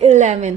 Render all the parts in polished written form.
11।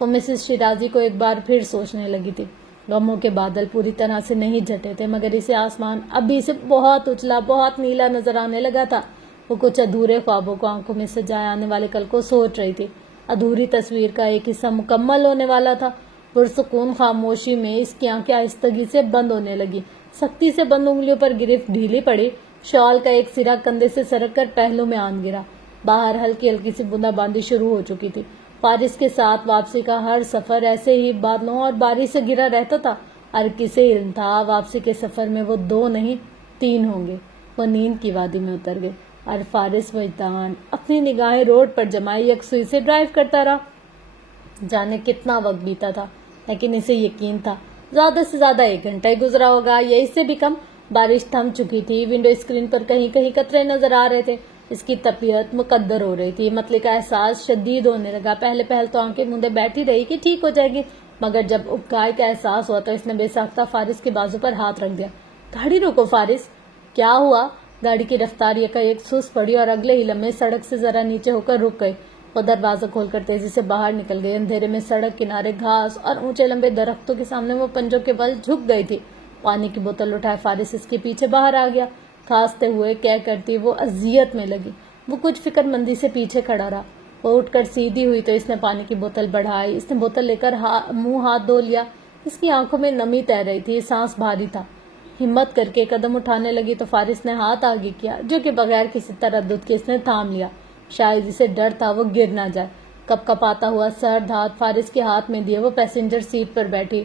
وہ مسز شیرازی کو ایک بار پھر سوچنے لگی تھی۔ غموں کے بادل پوری طرح سے نہیں جھٹے تھے، مگر اسے آسمان ابھی سے بہت اچلا، بہت نیلا نظر آنے لگا تھا۔ وہ کچھ ادھورے خوابوں کو آنکھوں میں سجائے آنے والے کل کو سوچ رہی تھی۔ ادھوری تصویر کا ایک حصہ مکمل ہونے والا تھا۔ پرسکون خاموشی میں اس کی آنکھیں آہستگی سے بند ہونے لگی۔ سختی سے بند انگلیوں پر گرفت ڈھیلی پڑی۔ شال کا ایک سرا کندھے سے سرک کر پہلو میں آن گرا۔ باہر ہلکی ہلکی سی بوندا باندی شروع ہو چکی تھی۔ فارس کے ساتھ واپسی کا ہر سفر ایسے ہی بادلوں اور بارش سے گھرا رہتا تھا۔ ہر کسی علم تھا واپسی کے سفر میں وہ 2 نہیں 3 ہوں گے۔ وہ نیند کی وادی میں اتر گئے اور فارس وجدان اپنی نگاہیں روڈ پر جمائے یکسوئی سے ڈرائیو کرتا رہا۔ جانے کتنا وقت بیتا تھا، لیکن اسے یقین تھا زیادہ سے زیادہ 1 گھنٹہ ہی گزرا ہوگا یا اس سے بھی کم۔ بارش تھم چکی تھی، ونڈو اسکرین پر کہیں کہیں قطرے نظر آ رہے تھے۔ اس کی طبیعت مقدر ہو رہی تھی۔ متلی کا احساس شدید ہونے لگا۔ پہل تو آنکھیں موندے بیٹھی رہی کہ ٹھیک ہو جائے گی، مگر جب اکائی کا احساس ہوا تو اس نے بے ساختہ فارس کے بازو پر ہاتھ رکھ دیا۔ گاڑی روکو فارس۔ کیا ہوا؟ گاڑی کی رفتار یکایک سست پڑی اور اگلے ہی لمحے سڑک سے ذرا نیچے ہو کر رک گئی۔ وہ دروازہ کھول کر تیزی سے باہر نکل گئی۔ اندھیرے میں سڑک کنارے گھاس اور اونچے لمبے درختوں کے سامنے وہ پنجوں کے بل جھک گئی تھی۔ پانی کی بوتل اٹھائے فارس اس کے پیچھے باہر آ گیا۔ کھانستے ہوئے کہہ کرتی وہ اذیت میں لگی۔ وہ کچھ فکر مندی سے پیچھے کھڑا رہا۔ وہ اٹھ کر سیدھی ہوئی تو اس نے پانی کی بوتل بڑھائی۔ اس نے بوتل لے کر منہ ہاتھ دھو لیا۔ اس کی آنکھوں میں نمی تیر رہی تھی، سانس بھاری تھا۔ ہمت کر کے قدم اٹھانے لگی تو فارس نے ہاتھ آگے کیا، جو کہ بغیر کسی تردد کے اس نے تھام لیا۔ شاید اسے ڈر تھا وہ گر نہ جائے۔ کپ کپاتا ہوا سرد ہاتھ فارس کے ہاتھ میں دیے وہ پیسنجر سیٹ پر بیٹھی۔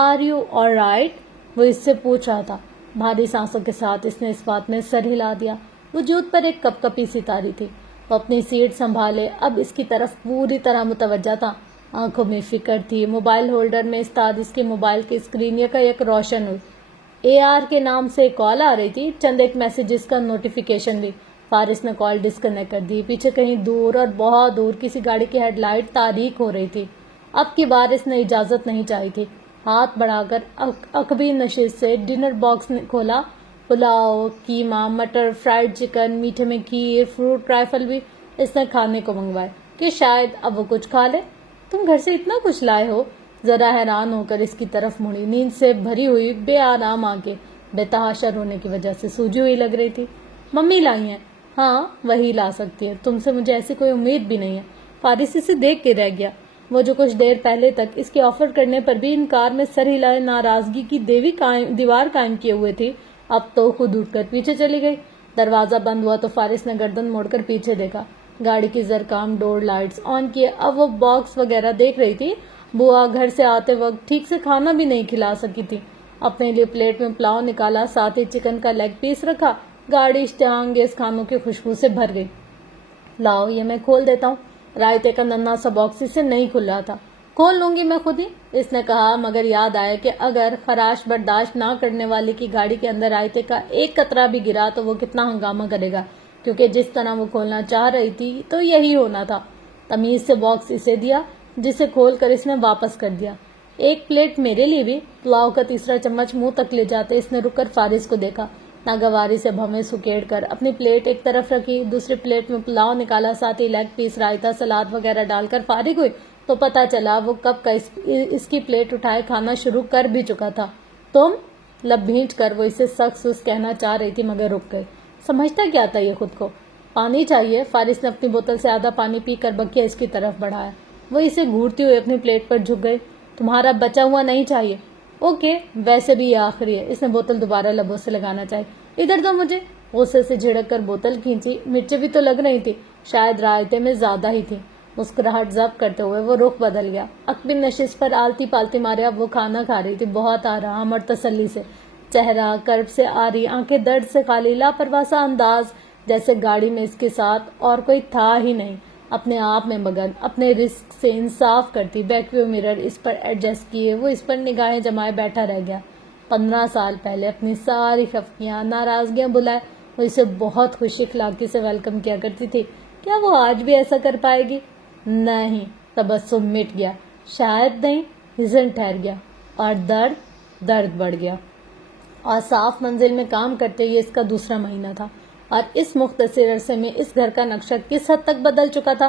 Are you all right? وہ اس سے پوچھ رہا تھا۔ بھاری سانسوں کے ساتھ اس نے اس بات میں سر ہلا دیا۔ وجود پر ایک کپ کپی ستاری تھی۔ وہ اپنی سیٹ سنبھالے اب اس کی طرف پوری طرح متوجہ تھا۔ آنکھوں میں فکر تھی۔ موبائل ہولڈر میں استاد اس کے موبائل کی اسکرین یک روشن ہوئی۔ AR کے نام سے کال آ رہی تھی، چند ایک میسیجز کا نوٹیفیکیشن بھی۔ فارس نے کال ڈسکنیکٹ کر دی۔ پیچھے کہیں دور اور بہت دور کسی گاڑی کی ہیڈ لائٹ تاریک ہو رہی تھی۔ اب کی بار اس نے اجازت نہیں چاہی تھی۔ ہاتھ بڑھا کر عقبی نشست سے ڈنر باکس کھولا۔ پلاؤ، قیمہ، مٹر، فرائیڈ چکن، میٹھے میں کھیر، فروٹ رائفل بھی اس نے کھانے کو منگوائے کہ شاید اب وہ کچھ کھا لے۔ تم گھر سے اتنا کچھ لائے ہو؟ ذرا حیران ہو کر اس کی طرف مڑی۔ نیند سے بھری ہوئی بے آرام آنکھیں بے تحاشا رونے کی وجہ سے سوجی ہوئی لگ رہی تھی۔ ممی لائی ہیں؟ ہاں وہی لا سکتی ہے، تم سے مجھے ایسی کوئی امید بھی نہیں ہے۔ فارس اسے دیکھ کے رہ گیا۔ وہ جو کچھ دیر پہلے تک اس کے آفر کرنے پر بھی انکار میں سر ہلائے ناراضگی کی دیوار قائم کیے ہوئے تھی، اب تو خود اٹھ کر پیچھے چلی گئی۔ دروازہ بند ہوا تو فارس نے گردن موڑ کر پیچھے دیکھا۔ گاڑی کی زرکام ڈور لائٹس آن کیے اب وہ باکس وغیرہ دیکھ رہی تھی۔ بوا گھر سے آتے وقت ٹھیک سے کھانا بھی نہیں کھلا سکی تھی۔ اپنے لیے پلیٹ میں پلاؤ نکالا، ساتھ ہی چکن کا لیگ پیس رکھا۔ گاڑی اشتہا انگیز کھانوں کی خوشبو سے بھر گئی۔ لاؤ یہ میں کھول دیتا ہوں۔ رائتے کا ننھا سا باکس سے نہیں کھل رہا تھا۔ کھول لوں گی میں خود ہی، اس نے کہا، مگر یاد آیا کہ اگر خراش برداشت نہ کرنے والے کی گاڑی کے اندر رائتے کا ایک قطرہ بھی گرا تو وہ کتنا ہنگامہ کرے گا، کیونکہ جس طرح وہ کھولنا چاہ رہی تھی تو یہی ہونا تھا۔ تمیز سے باکس اسے دیا، جسے کھول کر اس نے واپس کر دیا۔ ایک پلیٹ میرے لیے بھی۔ پلاؤ کا تیسرا چمچ منہ تک لے جاتے اس نے رک کر فارس کو دیکھا۔ ناگواری سے بھویں سکیڑ کر اپنی پلیٹ ایک طرف رکھی، دوسری پلیٹ میں پلاؤ نکالا، ساتھ ہی لیگ پیس، رائتا، سلاد وغیرہ ڈال کر فارغ ہوئی تو پتا چلا وہ کب کا اس کی پلیٹ اٹھائے کھانا شروع کر بھی چکا تھا۔ تم؟ لب بھینچ کر وہ اسے سخت سست کہنا چاہ رہی تھی مگر رک گئی۔ سمجھتا کیا تھا یہ خود کو؟ پانی چاہیے؟ فارس نے اپنی بوتل سے آدھا پانی پی کر بقیہ اس کی طرف بڑھایا۔ وہ اسے گھورتی ہوئے اپنی پلیٹ پر جھک گئی۔ تمہارا بچا ہوا نہیں چاہیے؟ اوکے، ویسے بھی یہ آخری ہے۔ اس نے بوتل دوبارہ لبوں سے لگانا چاہی۔ ادھر دو مجھے۔ غصے سے جھڑک کر بوتل کھینچی۔ مرچیں بھی تو لگ رہی تھی، شاید رائتے میں زیادہ ہی تھی۔ مسکراہٹ ضبط کرتے ہوئے وہ رخ بدل گیا۔ عقبی نشست پر آلتی پالتی مارے اب وہ کھانا کھا رہی تھی، بہت آرام اور تسلی سے۔ چہرہ کرب سے آری، آنکھیں درد سے خالی، لاپرواہ سا انداز، جیسے گاڑی میں اس کے ساتھ اور کوئی تھا ہی نہیں۔ اپنے آپ میں مگن، اپنے رزق سے انصاف کرتی۔ بیک ویو مرر اس پر ایڈجسٹ کیے وہ اس پر نگاہیں جمائے بیٹھا رہ گیا۔ 15 سال پہلے اپنی ساری خفگیاں، ناراضگیاں بلائے وہ اسے بہت خوش اخلاقی سے ویلکم کیا کرتی تھی۔ کیا وہ آج بھی ایسا کر پائے گی؟ نہیں۔ تبسم مٹ گیا۔ شاید نہیں۔ حزن ٹھہر گیا اور درد بڑھ گیا۔ اور صاف منزل میں کام کرتے ہوئے اس کا دوسرا مہینہ تھا، اور اس مختصر عرصے میں اس گھر کا نقشہ کس حد تک بدل چکا تھا۔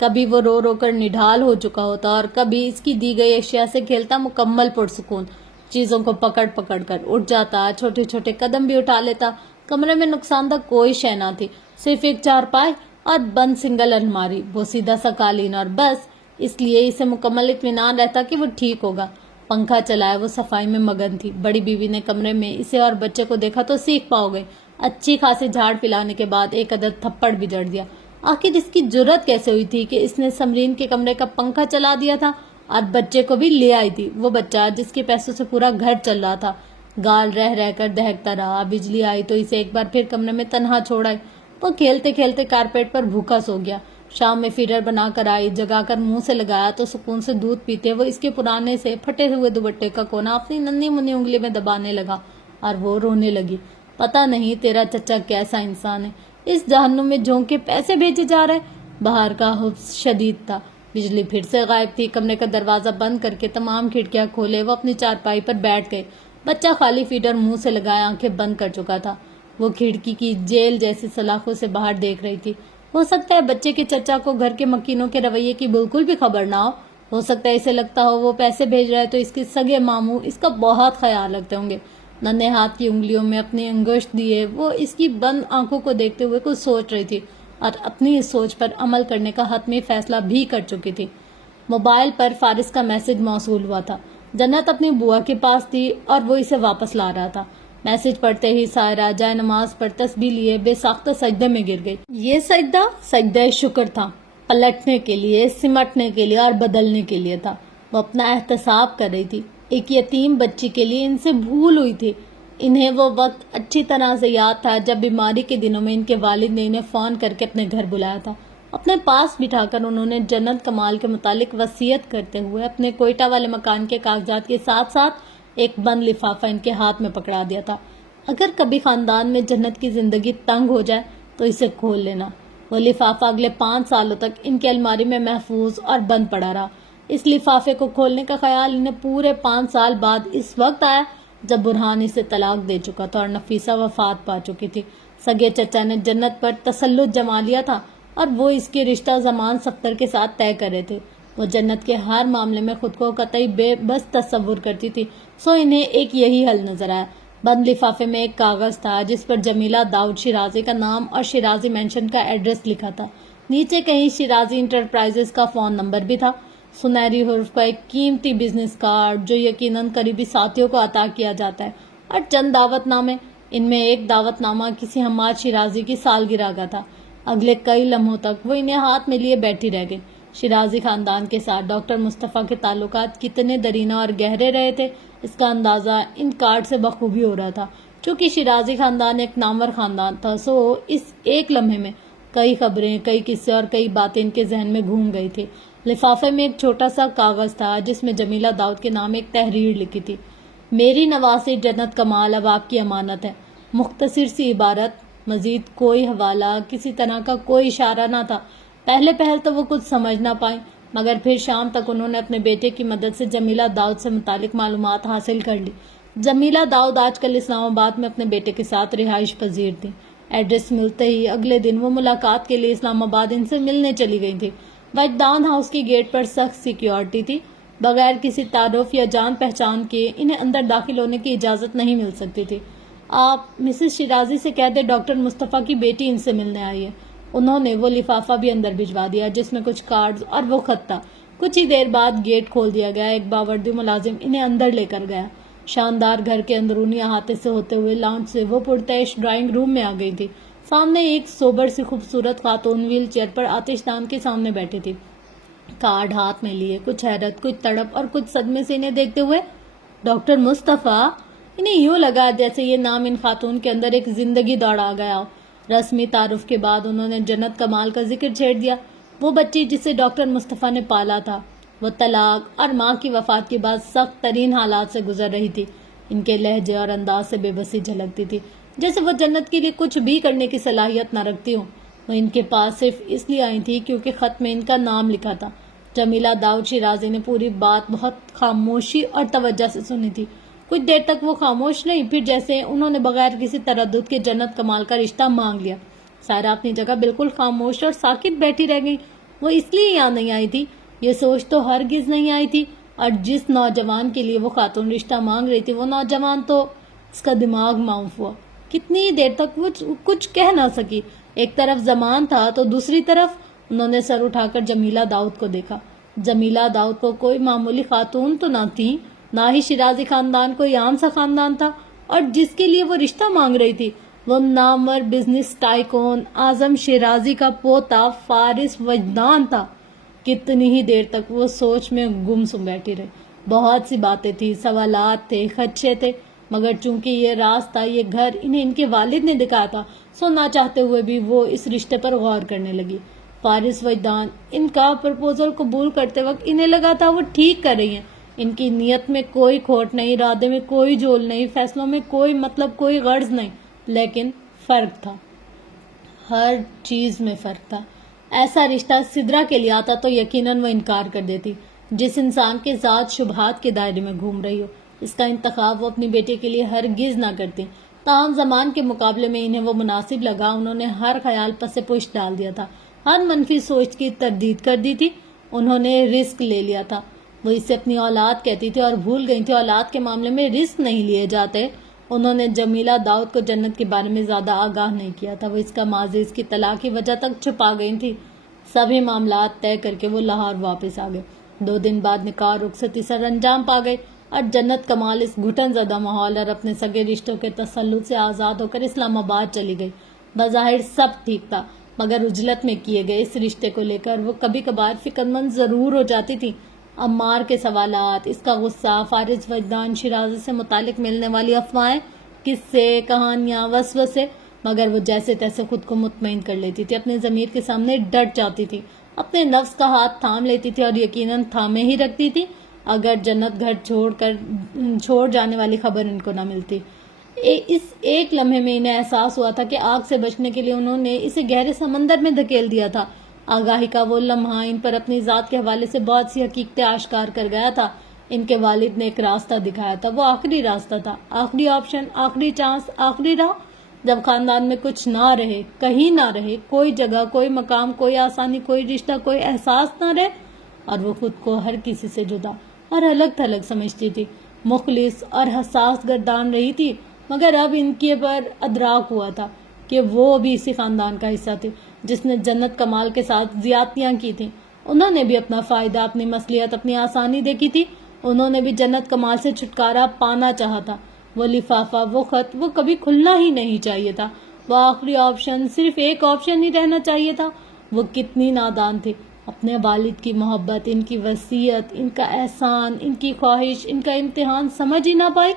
کبھی وہ رو رو کر نڈھال ہو چکا ہوتا اور کبھی اس کی دی گئی اشیاء سے کھیلتا مکمل پرسکون، چیزوں کو پکڑ پکڑ کر اٹھ جاتا، چھوٹے چھوٹے قدم بھی اٹھا لیتا۔ کمرے میں نقصان دہ کوئی شے نہ تھی، صرف ایک چارپائی اور بند سنگل الماری، وہ سیدھا سا قالین، اور بس اس لیے اسے مکمل اطمینان رہتا کہ وہ ٹھیک ہوگا۔ پنکھا چلائے وہ صفائی میں مگن تھی۔ بڑی بیوی نے کمرے میں اسے اور بچے کو دیکھا تو سیکھ پاؤ گے، اچھی خاصی جھاڑ پلانے کے بعد ایک عدد تھپڑ بھی جڑ دیا۔ آخر اس کی جرت کیسے ہوئی تھی کہ اس نے سمرین کے کمرے کا پنکھا چلا دیا تھا اور بچے کو بھی لے آئی تھی، وہ بچہ جس کے پیسوں سے پورا گھر چل رہا تھا۔ گال رہ رہ کر دہکتا رہا۔ بجلی آئی تو اسے ایک بار پھر کمرے میں تنہا چھوڑ آئی۔ وہ کھیلتے کھیلتے کارپیٹ پر بھوکا سو گیا۔ شام میں فیڈر بنا کر آئی، جگا کر منہ سے لگایا تو سکون سے دودھ پیتے وہ اس کے پرانے سے پھٹے ہوئے دوپٹے کا کونا اپنی ننھی منھی انگلی میں دبانے لگا اور وہ رونے لگی۔ پتہ نہیں تیرا چچا کیسا انسان ہے، اس جہنم میں جھونک کے پیسے بھیجے جا رہے۔ باہر کا حبس شدید تھا، بجلی پھر سے غائب تھی۔ کمرے کا دروازہ بند کر کے تمام کھڑکیاں کھولے وہ اپنی چارپائی پر بیٹھ گئے۔ بچہ خالی فیڈر منہ سے لگائے آنکھیں بند کر چکا تھا۔ وہ کھڑکی کی جیل جیسی سلاخوں سے باہر دیکھ رہی تھی۔ ہو سکتا ہے بچے کے چچا کو گھر کے مکینوں کے رویے کی بالکل بھی خبر نہ ہو سکتا ہے اسے لگتا ہو وہ پیسے بھیج رہا ہے تو اس کے سگے ماموں اس کا بہت خیال رکھتے ہوں گے۔ ننھے ہاتھ کی انگلیوں میں اپنی انگشت دیے وہ اس کی بند آنکھوں کو دیکھتے ہوئے کچھ سوچ رہی تھی اور اپنی اس سوچ پر عمل کرنے کا حتمی فیصلہ بھی کر چکی تھی۔ موبائل پر فارس کا میسج موصول ہوا تھا۔ جنت اپنی بوا کے پاس تھی اور وہ اسے واپس لا رہا تھا۔ میسج پڑھتے ہی سائرہ جائے نماز پر تسبیح لیے بے ساختہ سجدے میں گر گئی۔ یہ سجدہ شکر تھا، پلٹنے کے لیے، سمٹنے کے لیے اور بدلنے کے لیے تھا۔ وہ اپنا احتساب کر رہی تھی، ایک یتیم بچی کے لیے ان سے بھول ہوئی تھی۔ انہیں وہ وقت اچھی طرح سے یاد تھا جب بیماری کے دنوں میں ان کے والد نے انہیں فون کر کے اپنے گھر بلایا تھا۔ اپنے پاس بٹھا کر انہوں نے جنت کمال کے متعلق وصیت کرتے ہوئے اپنے کوئٹہ والے مکان کے کاغذات کے ساتھ ساتھ ایک بند لفافہ ان کے ہاتھ میں پکڑا دیا تھا۔ اگر کبھی خاندان میں جنت کی زندگی تنگ ہو جائے تو اسے کھول لینا۔ وہ لفافہ اگلے 5 سالوں تک ان کی الماری میں محفوظ اور بند پڑا رہا۔ اس لفافے کو کھولنے کا خیال انہیں پورے 5 سال بعد اس وقت آیا جب برہان اسے طلاق دے چکا تھا اور نفیسہ وفات پا چکی تھی۔ سگے چچا نے جنت پر تسلط جما لیا تھا اور وہ اس کے رشتہ زمان سفتر کے ساتھ طے کرے تھے۔ وہ جنت کے ہر معاملے میں خود کو قطعی بے بس تصور کرتی تھی، سو انہیں ایک یہی حل نظر آیا۔ بند لفافے میں ایک کاغذ تھا جس پر جمیلہ داؤد شیرازی کا نام اور شیرازی مینشن کا ایڈریس لکھا تھا۔ نیچے کہیں شیرازی انٹرپرائزز کا فون نمبر بھی تھا۔ سنہری حروف کا ایک قیمتی بزنس کارڈ جو یقیناً قریبی ساتھیوں کو عطا کیا جاتا ہے، اور چند دعوت نامے۔ ان میں ایک دعوت نامہ کسی حماد شیرازی کی سالگرہ کا تھا۔ اگلے کئی لمحوں تک وہ انہیں ہاتھ میں لیے بیٹھی رہ گئی۔ شیرازی خاندان کے ساتھ ڈاکٹر مصطفیٰ کے تعلقات کتنے درینہ اور گہرے رہے تھے اس کا اندازہ ان کارڈ سے بخوبی ہو رہا تھا۔ چونکہ شیرازی خاندان ایک نامور خاندان تھا، سو اس ایک لمحے میں کئی خبریں، کئی قصے اور کئی باتیں ان کے ذہن میں گھوم گئی تھی۔ لفافے میں ایک چھوٹا سا کاغذ تھا جس میں جمیلہ داؤد کے نام ایک تحریر لکھی تھی۔ میری نواسی جنت کمال اب آپ کی امانت ہے۔ مختصر سی عبارت، مزید کوئی حوالہ، کسی طرح کا کوئی اشارہ نہ تھا۔ پہلے پہل تو وہ کچھ سمجھ نہ پائیں، مگر پھر شام تک انہوں نے اپنے بیٹے کی مدد سے جمیلہ داؤد سے متعلق معلومات حاصل کر لی۔ جمیلہ داؤد آج کل اسلام آباد میں اپنے بیٹے کے ساتھ رہائش پذیر تھی۔ ایڈریس ملتے ہی اگلے دن وہ ملاقات کے لیے اسلام آباد ان سے ملنے چلی گئی تھی۔ وجدان ہاؤس کی گیٹ پر سخت سیکیورٹی تھی۔ بغیر کسی تعارف یا جان پہچان کے انہیں اندر داخل ہونے کی اجازت نہیں مل سکتی تھی۔ آپ مسز شیرازی سے کہہ دیں ڈاکٹر مصطفیٰ کی بیٹی ان سے ملنے آئی ہے۔ انہوں نے وہ لفافہ بھی اندر بھجوا دیا جس میں کچھ کارڈز اور وہ خط تھا۔ کچھ ہی دیر بعد گیٹ کھول دیا گیا۔ ایک باوردی ملازم انہیں اندر لے کر گیا۔ شاندار گھر کے اندرونی احاطے سے ہوتے ہوئے لاؤنج سے وہ پرتعیش ڈرائنگ روم میں آ گئی تھی۔ سامنے ایک سوبر سی خوبصورت خاتون ویل چیئر پر آتش دان کے سامنے بیٹھی تھی، کارڈ ہاتھ میں لیے، کچھ حیرت، کچھ تڑپ اور کچھ صدمے سے انہیں دیکھتے ہوئے۔ ڈاکٹر مصطفیٰ! انہیں یوں لگا جیسے یہ نام ان خاتون کے اندر ایک زندگی دوڑا گیا ہو۔ رسمی تعارف کے بعد انہوں نے جنت کمال کا ذکر چھیڑ دیا، وہ بچی جسے ڈاکٹر مصطفیٰ نے پالا تھا۔ وہ طلاق اور ماں کی وفات کے بعد سخت ترین حالات سے گزر رہی تھی۔ ان کے لہجے اور انداز سے بے بسی جھلکتی تھی، جیسے وہ جنت کے لیے کچھ بھی کرنے کی صلاحیت نہ رکھتی ہوں۔ وہ ان کے پاس صرف اس لیے آئی تھی کیونکہ خط میں ان کا نام لکھا تھا۔ جمیلہ داؤد شیرازی نے پوری بات بہت خاموشی اور توجہ سے سنی تھی۔ کچھ دیر تک وہ خاموش نہیں، پھر جیسے انہوں نے بغیر کسی تردد کے جنت کمال کا رشتہ مانگ لیا۔ سائرہ اپنی جگہ بالکل خاموش اور ساکت بیٹھی رہ گئی۔ وہ اس لیے یہاں نہیں آئی تھی، یہ سوچ تو ہرگز نہیں آئی تھی، اور جس نوجوان کے لیے وہ خاتون رشتہ مانگ رہی تھی وہ نوجوان تو اس کا دماغ معاف ہوا۔ کتنی دیر تک وہ کچھ کہہ نہ سکی۔ ایک طرف زمان تھا تو دوسری طرف انہوں نے سر اٹھا کر جمیلہ داؤد کو دیکھا۔ جمیلہ داؤد کو کوئی معمولی خاتون تو نہ تھی، نہ ہی شیرازی خاندان کوئی عام سا خاندان تھا، اور جس کے لیے وہ رشتہ مانگ رہی تھی وہ نامور بزنس ٹائکون اعظم شیرازی کا پوتا فارس وجدان تھا۔ کتنی ہی دیر تک وہ سوچ میں گم سم بیٹھی رہی۔ بہت سی باتیں تھی، سوالات تھے، خدشے تھے، مگر چونکہ یہ راستہ، یہ گھر انہیں ان کے والد نے دکھایا تھا، سو نہ چاہتے ہوئے بھی وہ اس رشتے پر غور کرنے لگی۔ فارس وجدان ان کا پرپوزل قبول کرتے وقت انہیں لگا تھا وہ ٹھیک کر رہی ہیں، ان کی نیت میں کوئی کھوٹ نہیں، ارادے میں کوئی جھول نہیں، فیصلوں میں کوئی مطلب، کوئی غرض نہیں، لیکن فرق تھا، ہر چیز میں فرق تھا۔ ایسا رشتہ سدرا کے لیے آتا تو یقیناً وہ انکار کر دیتی، جس انسان کے ذات شبہات کے دائرے میں گھوم رہی ہو، اس کا انتخاب وہ اپنی بیٹی کے لیے ہرگز نہ کرتی۔ تاہم زمان کے مقابلے میں انہیں وہ مناسب لگا، انہوں نے ہر خیال پس پشت ڈال دیا تھا، ہر منفی سوچ کی تردید کر دی تھی، انہوں نے رسک لے لیا تھا۔ وہ اسے اپنی اولاد کہتی تھی اور بھول گئی تھی اولاد کے معاملے میں رسک نہیں لیے جاتے۔ انہوں نے جمیلہ داؤد کو جنت کے بارے میں زیادہ آگاہ نہیں کیا تھا، وہ اس کا ماضی، اس کی طلاق کی وجہ تک چھپا گئی تھی۔ سبھی معاملات طے کر کے وہ لاہور واپس آ گئے۔ 2 دن بعد نکاح رخصتی سر انجام پا گئے، اور جنت کمال اس گھٹن زدہ ماحول اور اپنے سگے رشتوں کے تسلط سے آزاد ہو کر اسلام آباد چلی گئی۔ بظاہر سب ٹھیک تھا، مگر عجلت میں کیے گئے اس رشتے کو لے کر وہ کبھی کبھار فکر مند ضرور ہو جاتی تھی۔ عمار کے سوالات، اس کا غصہ، فارس وجدان شیرازی سے متعلق ملنے والی افواہیں، قصے، کہانیاں، وسوسے، مگر وہ جیسے تیسے خود کو مطمئن کر لیتی تھی، اپنے ضمیر کے سامنے ڈٹ جاتی تھی، اپنے نفس کا ہاتھ تھام لیتی تھی اور یقیناً تھامے ہی رکھتی تھی اگر جنت گھر چھوڑ جانے والی خبر ان کو نہ ملتی۔ اس ایک لمحے میں انہیں احساس ہوا تھا کہ آگ سے بچنے کے لیے انہوں نے اسے گہرے سمندر میں دھکیل دیا تھا۔ آگاہی کا وہ لمحہ ان پر اپنی ذات کے حوالے سے بہت سی حقیقتیں آشکار کر گیا تھا۔ ان کے والد نے ایک راستہ دکھایا تھا، وہ آخری راستہ تھا، آخری آپشن، آخری چانس، آخری راہ۔ جب خاندان میں کچھ نہ رہے، کہیں نہ رہے، کوئی جگہ، کوئی مقام، کوئی آسانی، کوئی رشتہ، کوئی احساس نہ رہے، اور وہ خود کو ہر کسی سے جدا اور الگ تھلگ سمجھتی تھی، مخلص اور حساس گردان رہی تھی، مگر اب ان کے پر ادراک ہوا تھا کہ وہ بھی اسی خاندان کا حصہ تھی جس نے جنت کمال کے ساتھ زیادتیاں کی تھیں۔ انہوں نے بھی اپنا فائدہ، اپنی مصلحت، اپنی آسانی دیکھی تھی، انہوں نے بھی جنت کمال سے چھٹکارا پانا چاہا تھا۔ وہ لفافہ، وہ خط، وہ کبھی کھلنا ہی نہیں چاہیے تھا، وہ آخری آپشن صرف ایک آپشن ہی رہنا چاہیے تھا۔ وہ کتنی نادان تھی، اپنے والد کی محبت، ان کی وصیت، ان کا احسان، ان کی خواہش، ان کا امتحان سمجھ ہی نہ پائی۔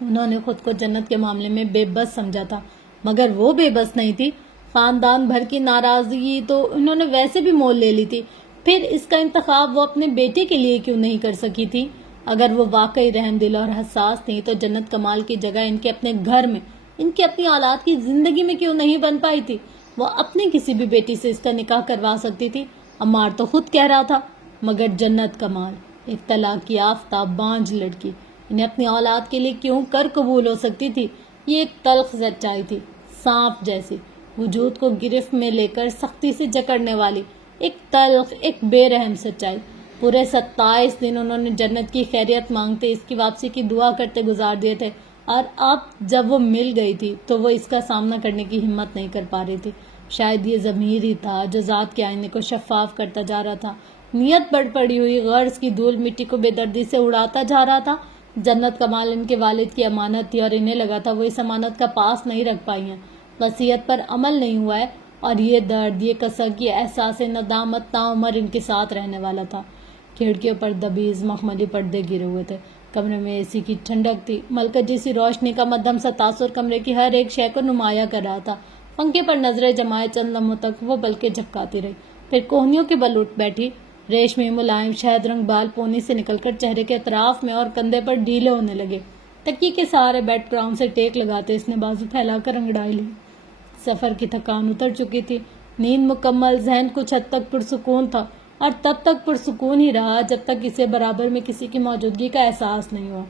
انہوں نے خود کو جنت کے معاملے میں بے بس سمجھا تھا، مگر وہ بے بس نہیں تھی۔ خاندان بھر کی ناراضگی تو انہوں نے ویسے بھی مول لے لی تھی، پھر اس کا انتخاب وہ اپنے بیٹے کے لیے کیوں نہیں کر سکی تھی؟ اگر وہ واقعی رحم دل اور حساس تھی تو جنت کمال کی جگہ ان کے اپنے گھر میں، ان کی اپنی اولاد کی زندگی میں کیوں نہیں بن پائی تھی؟ وہ اپنی کسی بھی بیٹی سے اس کا نکاح کروا سکتی تھی، عمار تو خود کہہ رہا تھا، مگر جنت کمال ایک طلاق یافتہ بانجھ لڑکی انہیں اپنی اولاد کے لیے کیوں کر قبول ہو سکتی تھی؟ یہ ایک تلخ سچائی تھی، سانپ جیسی، وجود کو گرفت میں لے کر سختی سے جکڑنے والی، ایک تلخ، ایک بے رحم سچائی۔ پورے 27 دن انہوں نے جنت کی خیریت مانگتے، اس کی واپسی کی دعا کرتے گزار دیے تھے، اور اب جب وہ مل گئی تھی تو وہ اس کا سامنا کرنے کی ہمت نہیں کر پا رہی تھی۔ شاید یہ ضمیر ہی تھا جو ذات کے آئینے کو شفاف کرتا جا رہا تھا، نیت بڑھ پڑی ہوئی غرض کی دھول مٹی کو بے دردی سے اڑاتا جا رہا تھا۔ جنت کمال ان کے والد کی امانت تھی اور انہیں لگا تھا وہ اس امانت کا پاس نہیں رکھ پائی ہیں، وصیت پر عمل نہیں ہوا ہے، اور یہ درد، یہ کسک، یہ احساس ندامت تاعمر ان کے ساتھ رہنے والا تھا۔ کھڑکیوں پر دبیز مخملی پردے گرے ہوئے تھے، کمرے میں اے سی کی ٹھنڈک تھی، ملکہ جیسی روشنی کا مدھم سا تاثر کمرے کی ہر ایک شے کو نمایاں کر رہا تھا۔ پنکھے پر نظریں جمائے چند لمحوں تک وہ بلکہ جھپکاتی رہی، پھر کوہنیوں کے بل اٹھ بیٹھی۔ ریشمی ملائم شہد رنگ بال پونی سے نکل کر چہرے کے اطراف میں اور کندھے پر ڈھیلے ہونے لگے۔ تکیے کے سہارے بیڈ گراؤنڈ سے ٹیک لگاتے اس نے بازو پھیلا کر انگڑائی لی۔ سفر کی تھکان اتر چکی تھی، نیند مکمل، ذہن کچھ حد تک پرسکون تھا، اور تب تک پرسکون ہی رہا جب تک اسے برابر میں کسی کی موجودگی کا احساس نہیں ہوا۔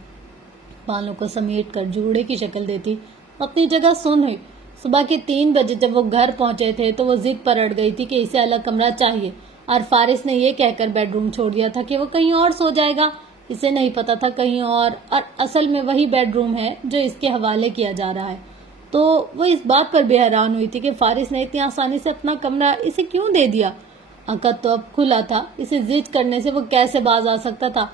بالوں کو سمیٹ کر جوڑے کی شکل دیتی اپنی جگہ سن ہوئی۔ صبح کے 3 بجے جب وہ گھر پہنچے تھے تو وہ ضد پر اڑ گئی تھی کہ اسے الگ کمرہ چاہیے، اور فارس نے یہ کہہ کر بیڈ روم چھوڑ دیا تھا کہ وہ کہیں اور سو جائے گا. اسے نہیں پتا تھا کہیں اور اصل میں وہی بیڈ روم ہے جو اس کے حوالے کیا جا رہا ہے. تو وہ اس بات پر بے حیران ہوئی تھی کہ فارس نے اتنی آسانی سے اپنا کمرہ اسے کیوں دے دیا. عقد تو اب کھلا تھا, اسے ضد کرنے سے وہ کیسے باز آ سکتا تھا.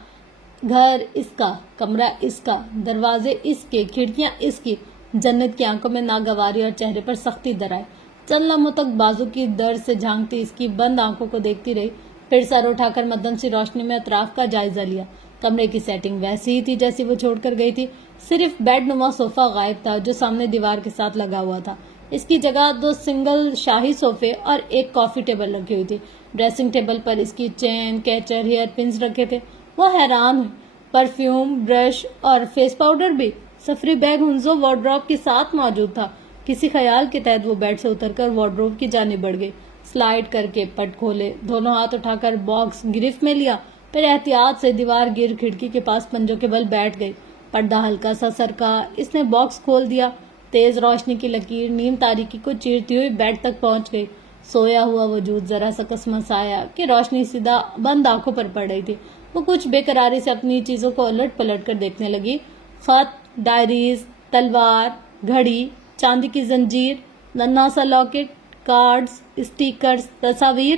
گھر اس کا, کمرہ اس کا, دروازے اس کے, کھڑکیاں اس کی. جنت کی آنکھوں میں ناگواری اور چہرے پر سختی در آئی. چند لمحوں تک بازو کی درد سے جھانکتی اس کی بند آنکھوں کو دیکھتی رہی. پھر سر اٹھا کر مدھم سی روشنی میں اطراف کا جائزہ لیا. کمرے کی سیٹنگ ویسی ہی تھی جیسی وہ چھوڑ کر گئی تھی. صرف بیڈ نما صوفہ غائب تھا جو سامنے دیوار کے ساتھ لگا ہوا تھا. اس کی جگہ 2 سنگل شاہی صوفے اور ایک کافی ٹیبل رکھی ہوئی تھی. ڈریسنگ ٹیبل پر اس کی چین, کیچر, ہیئر پنز رکھے تھے. وہ حیران ہوئی. پرفیوم, برش اور فیس پاؤڈر بھی. سفری بیگ ہنزو وارڈروب کے ساتھ موجود تھا. کسی خیال کے تحت وہ بیڈ سے اتر کر وارڈروب کی جانب بڑھ گئی. سلائڈ کر کے پٹ کھولے, دونوں ہاتھ اٹھا کر باکس گرفت میں لیا. پھر احتیاط سے دیوار گر کھڑکی کے پاس پنجوں کے بل بیٹھ گئی. پردہ ہلکا سا سرکا, اس نے باکس کھول دیا. تیز روشنی کی لکیر نیم تاریکی کو چیرتی ہوئی بیڈ تک پہنچ گئی. سویا ہوا وجود ذرا سا کسمسایا کہ روشنی سیدھا بند آنکھوں پر پڑ رہی تھی. وہ کچھ بے قراری سے اپنی چیزوں کو الٹ پلٹ کر دیکھنے لگی. خط, ڈائریز, تلوار, گھڑی, چاندی کی زنجیر, ننھا سا لاکٹ, کارڈز, اسٹیکرز, تصاویر.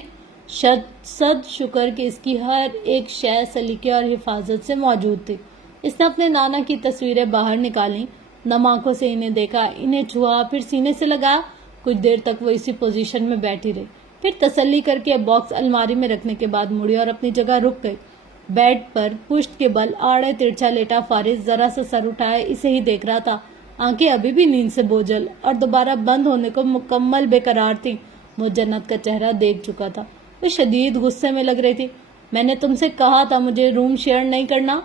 صد شکر کہ اس کی ہر ایک شے سلیقے اور حفاظت سے موجود تھی. اس نے اپنے نانا کی تصویریں باہر نکالی. نم آنکھوں سے انہیں دیکھا, انہیں چھوا, پھر سینے سے لگایا. کچھ دیر تک وہ اسی پوزیشن میں بیٹھی رہی. پھر تسلی کر کے باکس الماری میں رکھنے کے بعد مڑی اور اپنی جگہ رک گئی. بیڈ پر پشت کے بل آڑے ترچھا لیٹا فارس ذرا سا سر اٹھائے اسے ہی دیکھ رہا تھا. آنکھیں ابھی بھی نیند سے بوجھل اور دوبارہ بند ہونے کو مکمل بے قرار تھی. وہ جنت کا چہرہ دیکھ چکا تھا. وہ شدید غصے میں لگ رہی تھی. میں نے تم سے کہا تھا مجھے روم شیئر نہیں کرنا.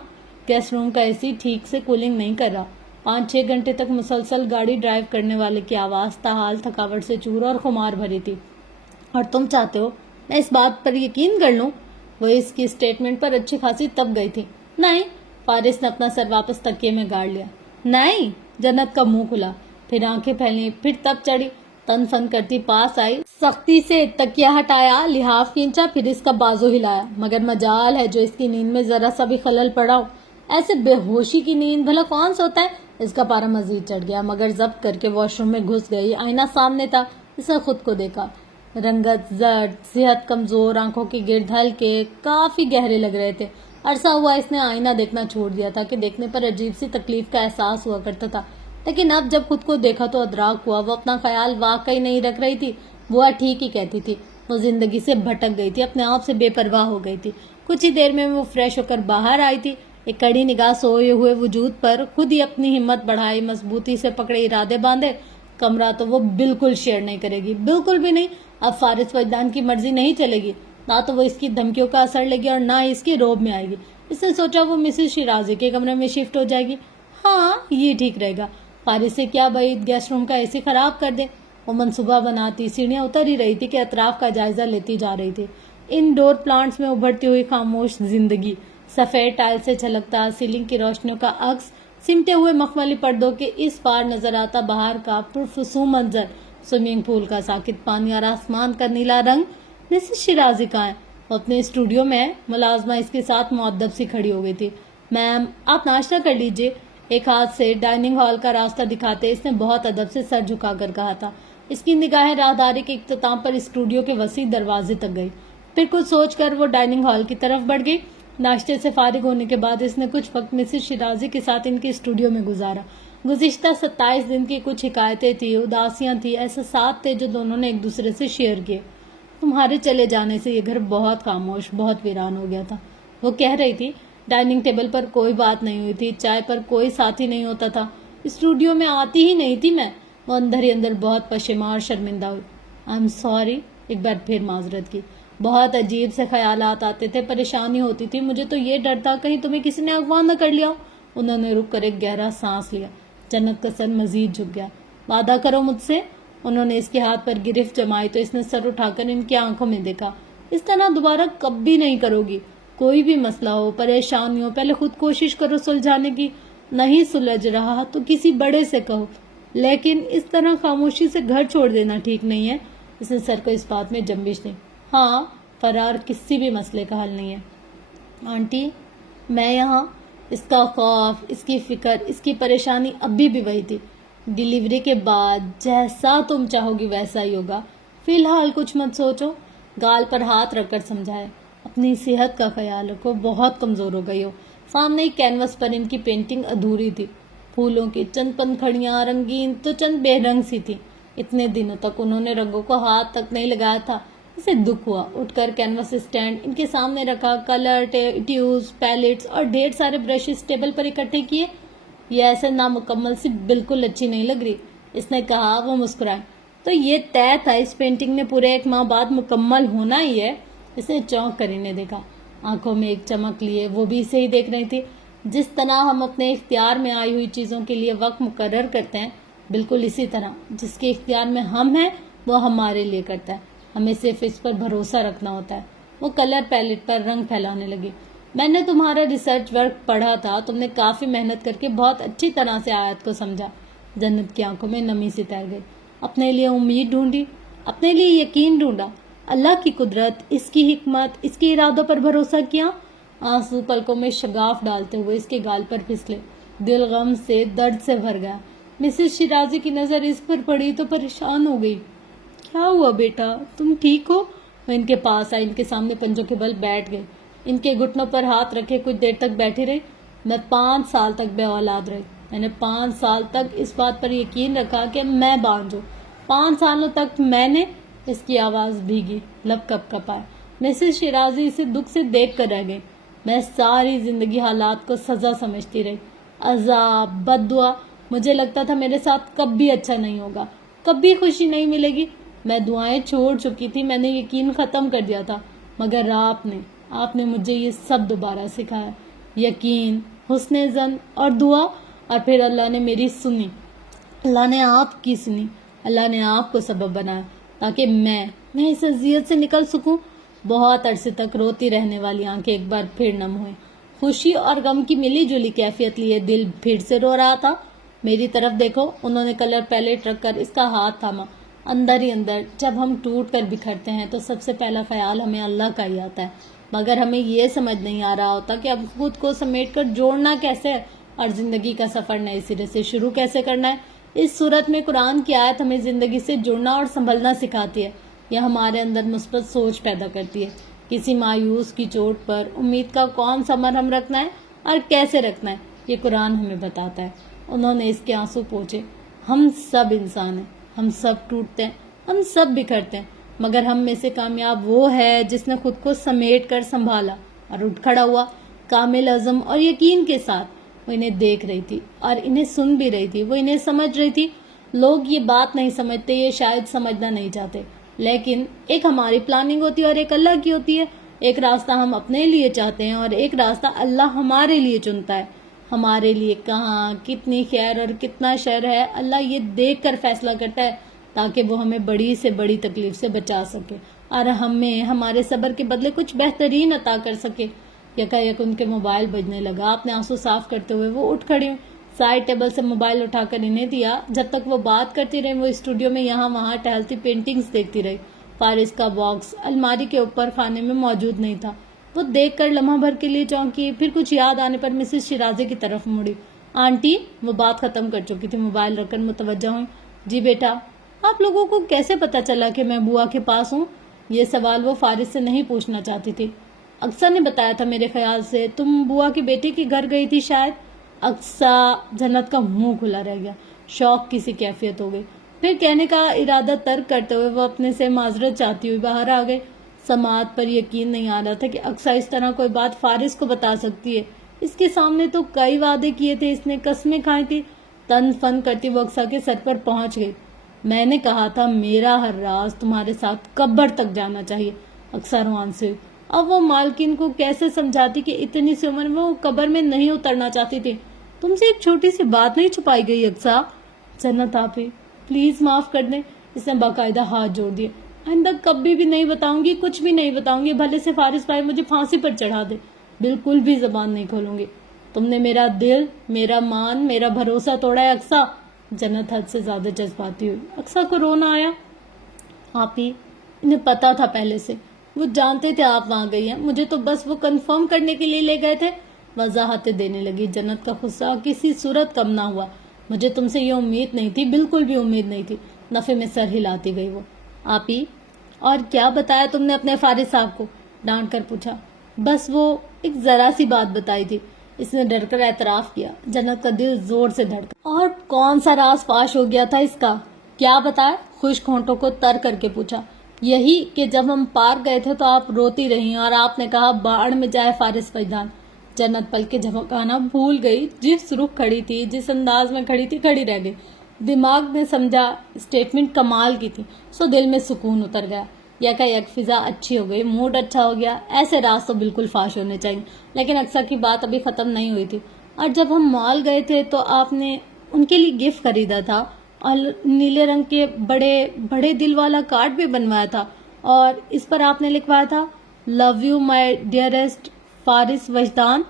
گیسٹ روم کا اے سی ٹھیک سے کولنگ نہیں کر رہا. 5-6 گھنٹے تک مسلسل گاڑی ڈرائیو کرنے والے کی آواز تاحال تھکاوٹ سے چور اور خمار بھری تھی. اور تم چاہتے ہو میں اس بات پر یقین کر لوں؟ وہ اس کی اسٹیٹمنٹ پر اچھی خاصی تب گئی تھی. نہیں. فارس نے اپنا سر واپس تکیے میں گاڑ لیا. نہیں. جنت کا منہ کھلا, پھر آنکھیں پھیلی, پھر تب چڑھی. تن فن کرتی پاس آئی, سختی سے تکیہ ہٹایا, لحاف کھینچا, پھر اس کا بازو ہلایا. مگر مجال ہے جو اس کی نیند میں ذرا سا بھی خلل پڑا ہو. ایسے بے ہوشی کی نیند بھلا کون سوتا ہے؟ اس کا پارا مزید چڑھ گیا, مگر ضبط کر کے واش روم میں گھس گئی. آئینہ سامنے تھا. اس نے خود کو دیکھا. رنگت زرد, صحت کمزور, آنکھوں کے گرد ہلکے, کافی گہرے لگ رہے تھے. عرصہ ہوا اس نے آئینہ دیکھنا چھوڑ دیا تھا کہ دیکھنے پر عجیب سی تکلیف کا احساس ہوا کرتا تھا. لیکن اب جب خود کو دیکھا تو ادراک ہوا وہ اپنا خیال واقعی نہیں رکھ رہی تھی. بوا ٹھیک ہی کہتی تھی. وہ زندگی سے بھٹک گئی تھی, اپنے آپ سے بے پرواہ ہو گئی تھی. کچھ ہی دیر میں وہ فریش ہو کر باہر آئی تھی. ایک کڑی نگاہ سوئے ہوئے وجود پر خود ہی اپنی ہمت بڑھائی, مضبوطی سے پکڑے ارادے باندھے. کمرہ تو وہ بالکل شیئر نہیں کرے گی, بالکل بھی نہیں. اب فارس وجدان کی مرضی نہیں چلے گی. نہ تو وہ اس کی دھمکیوں کا اثر لے گی اور نہ اس کی روب میں آئے گی. اس نے سوچا وہ مسز شیرازی کے کمرے میں شفٹ ہو جائے گی. ہاں, یہ ٹھیک رہے گا. فارس سے کیا بعید گیسٹ روم کا اے سی خراب کر دے. وہ منصوبہ بناتی سیڑھیاں اتر ہی رہی تھی کہ اطراف کا جائزہ لیتی جا رہی تھی. انڈور پلانٹس میں ابھرتی ہوئی خاموش زندگی, سفید ٹائل سے چھلکتا سیلنگ کی روشنیوں کا عکس, سمٹے ہوئے مخملی پردوں کے اس پار نظر آتا باہر کا پرفسوں منظر, سوئمنگ پول کا ساکت پانی اور آسمان کا نیلا رنگ. مسز شیرازی کہاں ہے؟ وہ اپنے اسٹوڈیو میں. ملازمہ اس کے ساتھ مؤدب سی کھڑی ہو گئی تھی. میم آپ ناشتہ کر لیجئے. ایک ہاتھ سے ڈائننگ ہال کا راستہ دکھاتے اس نے بہت ادب سے سر جھکا کر کہا تھا. اس کی نگاہیں راہداری کے اختتام پر اسٹوڈیو کے وسیع دروازے تک گئی. پھر کچھ سوچ کر وہ ڈائننگ ہال کی طرف بڑھ گئی. ناشتے سے فارغ ہونے کے بعد اس نے کچھ وقت مسز شیرازی کے ساتھ ان کے اسٹوڈیو میں گزارا. گزشتہ 27 دن کی کچھ حکایتیں تھی, اداسیاں تھی, احساسات تھے جو دونوں نے ایک دوسرے سے شیئر کیے. تمہارے چلے جانے سے یہ گھر بہت خاموش, بہت ویران ہو گیا تھا, وہ کہہ رہی تھی. ڈائننگ ٹیبل پر کوئی بات نہیں ہوئی تھی, چائے پر کوئی ساتھی نہیں ہوتا تھا, اسٹوڈیو میں آتی ہی نہیں تھی میں. وہ اندر ہی اندر بہت پشیمان شرمندہ ہوئی. آئی ایم سوری, ایک بار پھر معذرت کی. بہت عجیب سے خیالات آتے تھے, پریشانی ہوتی تھی. مجھے تو یہ ڈر تھا کہیں تمہیں کسی نے اغوا نہ کر لیا. انہوں نے رک کر ایک گہرا سانس لیا. جنت کا سر مزید جھک گیا. وعدہ کرو مجھ سے. انہوں نے اس کے ہاتھ پر گرفت جمائی تو اس نے سر اٹھا کر ان کی آنکھوں میں دیکھا. اس طرح دوبارہ کبھی نہیں کرو گی. کوئی بھی مسئلہ ہو, پریشانی ہو, پہلے خود کوشش کرو سلجھانے کی. نہیں سلجھ رہا تو کسی بڑے سے کہو, لیکن اس طرح خاموشی سے گھر چھوڑ دینا ٹھیک نہیں ہے. اس نے سر کو اس بات میں جنبش دی. ہاں, فرار کسی بھی مسئلے کا حل نہیں ہے۔ آنٹی میں یہاں، اس کا خوف، اس کی فکر، اس کی پریشانی ابھی بھی وہی تھی۔ ڈیلیوری کے بعد جیسا تم چاہو گی ویسا ہی ہوگا، فی الحال کچھ مت سوچو۔ گال پر ہاتھ رکھ کر سمجھائے، اپنی صحت کا خیال رکھو، بہت کمزور ہو گئی ہو۔ سامنے ایک کینوس پر ان کی پینٹنگ ادھوری تھی، پھولوں کی چند پنکھڑیاں رنگین تو چند بے رنگ سی تھی۔ اتنے دنوں تک انہوں نے رنگوں کو ہاتھ تک نہیں لگایا تھا۔ اسے دکھ ہوا، اٹھ کر کینوس اسٹینڈ ان کے سامنے رکھا، کلر ٹیوبز، پیلیٹس اور ڈھیر سارے برشز ٹیبل پر اکٹھے کیے۔ یہ ایسے نامکمل سی بالکل اچھی نہیں لگ رہی، اس نے کہا۔ وہ مسکرائے۔ تو یہ طے تھا اس پینٹنگ نے پورے 1 ماہ بعد مکمل ہونا ہی ہے۔ اس نے چونک کر انہیں دیکھا، آنکھوں میں ایک چمک لیے وہ بھی اسے ہی دیکھ رہی تھی۔ جس طرح ہم اپنے اختیار میں آئی ہوئی چیزوں کے لیے وقت مقرر کرتے ہیں، بالکل اسی طرح جس کے اختیار میں ہم ہیں وہ ہمارے لیے کرتا ہے، ہمیں صرف اس پر بھروسہ رکھنا ہوتا ہے۔ وہ کلر پیلیٹ پر رنگ پھیلانے لگی۔ میں نے تمہارا ریسرچ ورک پڑھا تھا، تم نے کافی محنت کر کے بہت اچھی طرح سے آیت کو سمجھا۔ جنت کی آنکھوں میں نمی سی تیر گئی۔ اپنے لیے امید ڈھونڈی، اپنے لیے یقین ڈھونڈا، اللہ کی قدرت، اس کی حکمت، اس کے ارادوں پر بھروسہ کیا۔ آنسو پلکوں میں شگاف ڈالتے ہوئے اس کے گال پر پھسلے۔ دل غم سے، درد سے بھر گیا۔ مسز شیرازی کی نظر اس پر پڑی تو پریشان ہو گئی۔ کیا ہوا بیٹا، تم ٹھیک ہو؟ وہ ان کے پاس آئی، ان کے سامنے پنجوں کے بل بیٹھ گئے، ان کے گھٹنوں پر ہاتھ رکھے کچھ دیر تک بیٹھی رہی۔ میں 5 سال تک بے اولاد رہی، میں نے 5 سال تک اس بات پر یقین رکھا کہ میں بانجھ ہوں۔ 5 سالوں تک میں نے، اس کی آواز بھیگی، لب کپ کپائے۔ مسز شیرازی اسے دکھ سے دیکھ کر رہ گئی۔ میں ساری زندگی حالات کو سزا سمجھتی رہی، عذاب، بد دعا۔ مجھے لگتا تھا میرے ساتھ کبھی اچھا نہیں ہوگا، کبھی خوشی نہیں ملے گی۔ میں دعائیں چھوڑ چکی تھی، میں نے یقین ختم کر دیا تھا، مگر آپ نے مجھے یہ سب دوبارہ سکھایا، یقین، حسن ظن اور دعا۔ اور پھر اللہ نے میری سنی، اللہ نے آپ کی سنی، اللہ نے آپ کو سبب بنایا تاکہ میں اس اذیت سے نکل سکوں۔ بہت عرصے تک روتی رہنے والی آنکھیں ایک بار پھر نم ہوئیں۔ خوشی اور غم کی ملی جلی کیفیت لیے دل پھر سے رو رہا تھا۔ میری طرف دیکھو، انہوں نے کلر پیلیٹ رکھ کر اس کا ہاتھ تھاما۔ اندر ہی اندر جب ہم ٹوٹ کر بکھرتے ہیں تو سب سے پہلا خیال ہمیں اللہ کا ہی آتا ہے، مگر ہمیں یہ سمجھ نہیں آ رہا ہوتا کہ اب خود کو سمیٹ کر جوڑنا کیسے ہے اور زندگی کا سفر نئے سرے سے شروع کیسے کرنا ہے۔ اس صورت میں قرآن کی آیت ہمیں زندگی سے جڑنا اور سنبھلنا سکھاتی ہے، یہ ہمارے اندر مثبت سوچ پیدا کرتی ہے۔ کسی مایوس کی چوٹ پر امید کا کون سا مرہم رکھنا ہے اور کیسے رکھنا ہے، یہ قرآن ہمیں بتاتا ہے۔ انہوں نے اس کے آنسو پوچھے۔ ہم سب انسان ہیں، ہم سب ٹوٹتے ہیں، ہم سب بکھرتے ہیں، مگر ہم میں سے کامیاب وہ ہے جس نے خود کو سمیٹ کر سنبھالا اور اٹھ کھڑا ہوا، کامل عزم اور یقین کے ساتھ۔ وہ انہیں دیکھ رہی تھی اور انہیں سن بھی رہی تھی، وہ انہیں سمجھ رہی تھی۔ لوگ یہ بات نہیں سمجھتے، یہ شاید سمجھنا نہیں چاہتے، لیکن ایک ہماری پلاننگ ہوتی ہے اور ایک اللہ کی ہوتی ہے۔ ایک راستہ ہم اپنے لیے چاہتے ہیں اور ایک راستہ اللہ ہمارے لیے چنتا ہے۔ ہمارے لیے کہاں کتنی خیر اور کتنا شر ہے، اللہ یہ دیکھ کر فیصلہ کرتا ہے تاکہ وہ ہمیں بڑی سے بڑی تکلیف سے بچا سکے اور ہمیں ہمارے صبر کے بدلے کچھ بہترین عطا کر سکے۔ یکایک ان کے موبائل بجنے لگا۔ اپنے آنسو صاف کرتے ہوئے وہ اٹھ کھڑی ہوئی، سائڈ ٹیبل سے موبائل اٹھا کر انہیں دیا۔ جب تک وہ بات کرتی رہی وہ اسٹوڈیو میں یہاں وہاں ٹہلتی پینٹنگز دیکھتی رہی۔ فارس کا باکس الماری کے اوپر خانے میں موجود نہیں تھا۔ وہ دیکھ کر لمحہ بھر کے لیے چونکی، پھر کچھ یاد آنے پر مسز شیرازی کی طرف مڑی۔ آنٹی، وہ بات ختم کر چکی تھی، موبائل رکھ کر متوجہ ہوئی۔ جی بیٹا، آپ لوگوں کو کیسے پتا چلا کہ میں بوا کے پاس ہوں؟ یہ سوال وہ فارس سے نہیں پوچھنا چاہتی تھی۔ اقصیٰ نے بتایا تھا، میرے خیال سے تم بوا کے بیٹے کے گھر گئی تھی شاید۔ اقصیٰ، جنت کا منہ کھلا رہ گیا، شوق کی سی کیفیت ہو گئی۔ پھر کہنے کا ارادہ ترک کرتے ہوئے وہ اپنے سے معذرت چاہتی ہوئی باہر آ گئی۔ سماعت پر یقین نہیں آ رہا تھا کہ اقصیٰ اس طرح کوئی بات فارس کو بتا سکتی ہے۔ اس کے سامنے تو کئی وعدے کیے تھے، اس نے قسمیں کھائی تھی۔ تن فن کرتی وہ اقصیٰ کے سر پر پہنچ گئی۔ میں نے کہا تھا میرا ہر راز تمہارے ساتھ قبر تک جانا چاہیے۔ اقصیٰ روان سے ہوئی۔ اب وہ مالکن کو کیسے سمجھاتی کہ اتنی سی عمر میں وہ قبر میں نہیں اترنا چاہتی تھی۔ تم سے ایک چھوٹی سی بات نہیں چھپائی گئی اقصیٰ؟ جنت آپ ہی پلیز معاف کر دیں۔ اس نے باقاعدہ ہاتھ جوڑ دیے۔ آئندہ کبھی بھی نہیں بتاؤں گی، کچھ بھی نہیں بتاؤں گی، بھلے سے فارس بھائی مجھے پھانسی پر چڑھا دے، بالکل بھی زبان نہیں کھولوں گی۔ تم نے میرا دل، میرا مان، میرا بھروسہ توڑا ہے اقصیٰ۔ جنت حد سے زیادہ جذباتی ہوئی۔ اقصیٰ کو رونا آیا۔ آپ ہی انہیں پتا تھا پہلے سے، وہ جانتے تھے آپ وہاں گئی ہیں، مجھے تو بس وہ کنفرم کرنے کے لیے لے گئے تھے، وضاحتیں دینے لگی۔ جنت کا غصہ کسی صورت کم نہ ہوا۔ مجھے تم سے یہ امید نہیں تھی، بالکل بھی امید نہیں تھی۔ نفے میں سر ہلاتی گئی وہ۔ آپی، اور کیا بتایا تم نے اپنے فارغ صاحب کو؟ ڈانٹ کر پوچھا۔ بس وہ ایک ذرا سی بات بتائی تھی، اس نے ڈر کر اعتراف کیا۔ جنت کا دل زور سے دھڑکا۔ اور کون سا راز فاش ہو گیا تھا اس کا؟ کیا بتایا؟ خشک ہونٹوں کو تر کر کے پوچھا۔ یہی کہ جب ہم پارک گئے تھے تو آپ روتی رہی اور آپ نے کہا باڑ میں جائے فارس وجدان۔ جنت پل کے جھپکانا بھول گئی، جس رخ کھڑی تھی، جس انداز میں کھڑی تھی، کھڑی رہ گئی۔ دماغ نے سمجھا اسٹیٹمنٹ کمال کی تھی، سو دل میں سکون اتر گیا۔ یکا یک فضا اچھی ہو گئی، موڈ اچھا ہو گیا۔ ایسے راز تو بالکل فاش ہونے چاہیے، لیکن اکثر کی بات ابھی ختم نہیں ہوئی تھی۔ اور جب ہم مال گئے تھے تو آپ نے ان کے لیے گفٹ خریدا تھا اور نیلے رنگ کے بڑے بڑے دل والا کارڈ بھی بنوایا تھا، اور اس پر آپ نے لکھوایا تھا لو یو مائی ڈیئرسٹ فارس وجدان۔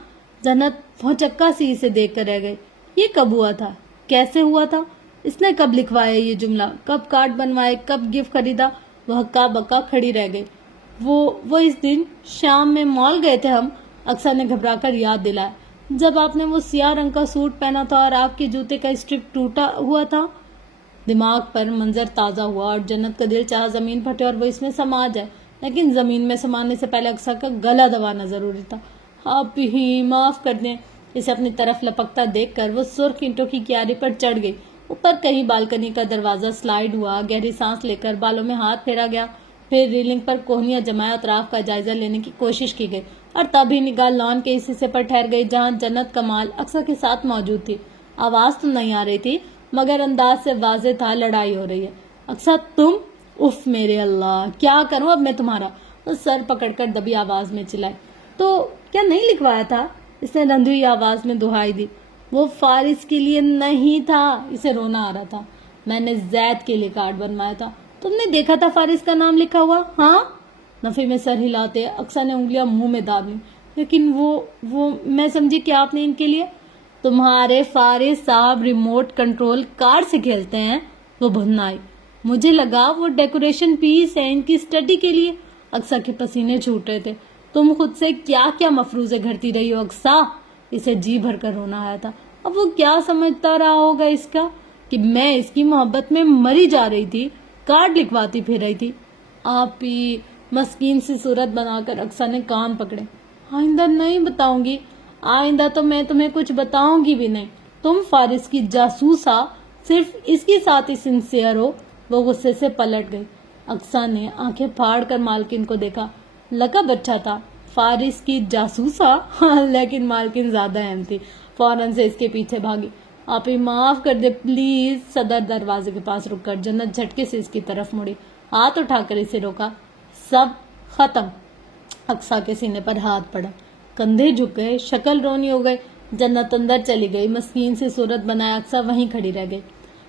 جنت بھوچکا سی اسے دیکھ کر رہ گئی۔ یہ کب ہوا تھا؟ کیسے ہوا تھا؟ اس نے کب لکھوایا یہ جملہ؟ کب کارڈ بنوائے؟ کب گفٹ خریدا؟ وہ ہکا بکا کھڑی رہ گئی۔ وہ اس دن شام میں مال گئے تھے ہم، اکثر نے گھبرا کر یاد دلایا، جب آپ نے وہ سیاہ رنگ کا سوٹ پہنا تھا اور آپ کے جوتے کا اسٹرپ ٹوٹا ہوا تھا۔ دماغ پر منظر تازہ ہوا اور جنت کا دل چاہا زمین پھٹے اور وہ اس میں سما جائے، لیکن زمین میں سمانے سے پہلے اکثر کا گلا دبانا ضروری تھا۔ آپ ہی معاف کر دیں۔ اسے اپنی طرف لپکتا دیکھ کر وہ سرخ اینٹوں کی کیاری پر چڑھ گئی۔ اوپر کہیں بالکنی کا دروازہ سلائیڈ ہوا، گہری سانس لے کر بالوں میں ہاتھ پھیرا گیا، پھر ریلنگ پر کوہنیاں جمائے اطراف کا جائزہ لینے کی کوشش کی گئی، اور تب ہی نگاہ لان کے اس حصے پر ٹھہر گئی جہاں جنت کمال اکثر کے ساتھ موجود تھی۔ آواز تو نہیں آ رہی تھی، مگر انداز سے واضح تھا لڑائی ہو رہی ہے۔ اکثر تم؟ اف میرے اللہ، کیا کروں اب میں تمہارا؟ وہ سر پکڑ کر دبی آواز میں چلائے۔ تو کیا نہیں لکھوایا تھا؟ اس نے رندھی ہوئی آواز میں دہائی دی۔ وہ فارس کے لیے نہیں تھا، اسے رونا آ رہا تھا۔ میں نے زید کے لیے کارڈ بنوایا تھا۔ تم نے دیکھا تھا فارس کا نام لکھا ہوا؟ ہاں۔ نفی میں سر ہلاتے اکثر نے انگلیاں منہ میں دابی۔ لیکن وہ میں سمجھی کہ آپ نے ان کے لیے؟ تمہارے فارس صاحب ریموٹ کنٹرول کار سے کھیلتے ہیں؟ وہ بھننا آئی۔ مجھے لگا وہ ڈیکوریشن پیس ہے ان کی اسٹڈی کے لیے۔ اکثر کے پسینے چھوٹ رہے تھے۔ تم خود سے کیا کیا مفروضے گھڑتی رہی ہو اکثر؟ اسے جی بھر کر رونا آیا تھا۔ اب وہ کیا سمجھتا رہا ہوگا اس کا، کہ میں اس کی محبت میں مری جا رہی تھی، کارڈ لکھواتی پھر رہی تھی۔ آپ ہی مسکین سی صورت بنا کر اکثر نے کان پکڑے۔ آئندہ نہیں بتاؤں گی، آئندہ تو میں تمہیں کچھ بتاؤں گی بھی نہیں۔ تم فارس کی جاسوسا، صرف اس کی ساتھ ہی سنسیئر ہو۔ وہ غصے سے پلٹ گئی۔ اکثر نے آنکھیں پھاڑ کر مالکن کو دیکھا۔ لقب اچھا تھا، فارس کی جاسوسا، لیکن مالکن زیادہ اہم تھی، فوراً سے اس کے پیچھے بھاگی۔ آپ ہی معاف کر دے پلیز۔ صدر دروازے کے پاس رک کر جنت جھٹکے سے اس کی طرف مڑی، ہاتھ اٹھا کر اسے روکا۔ سب ختم۔ اقصیٰ کے سینے پر ہاتھ پڑا، کندھے جھک گئے، شکل رونی ہو گئی۔ جنت اندر چلی گئی، مسکین سی صورت بنائے اقصیٰ وہیں کھڑی رہ گئی۔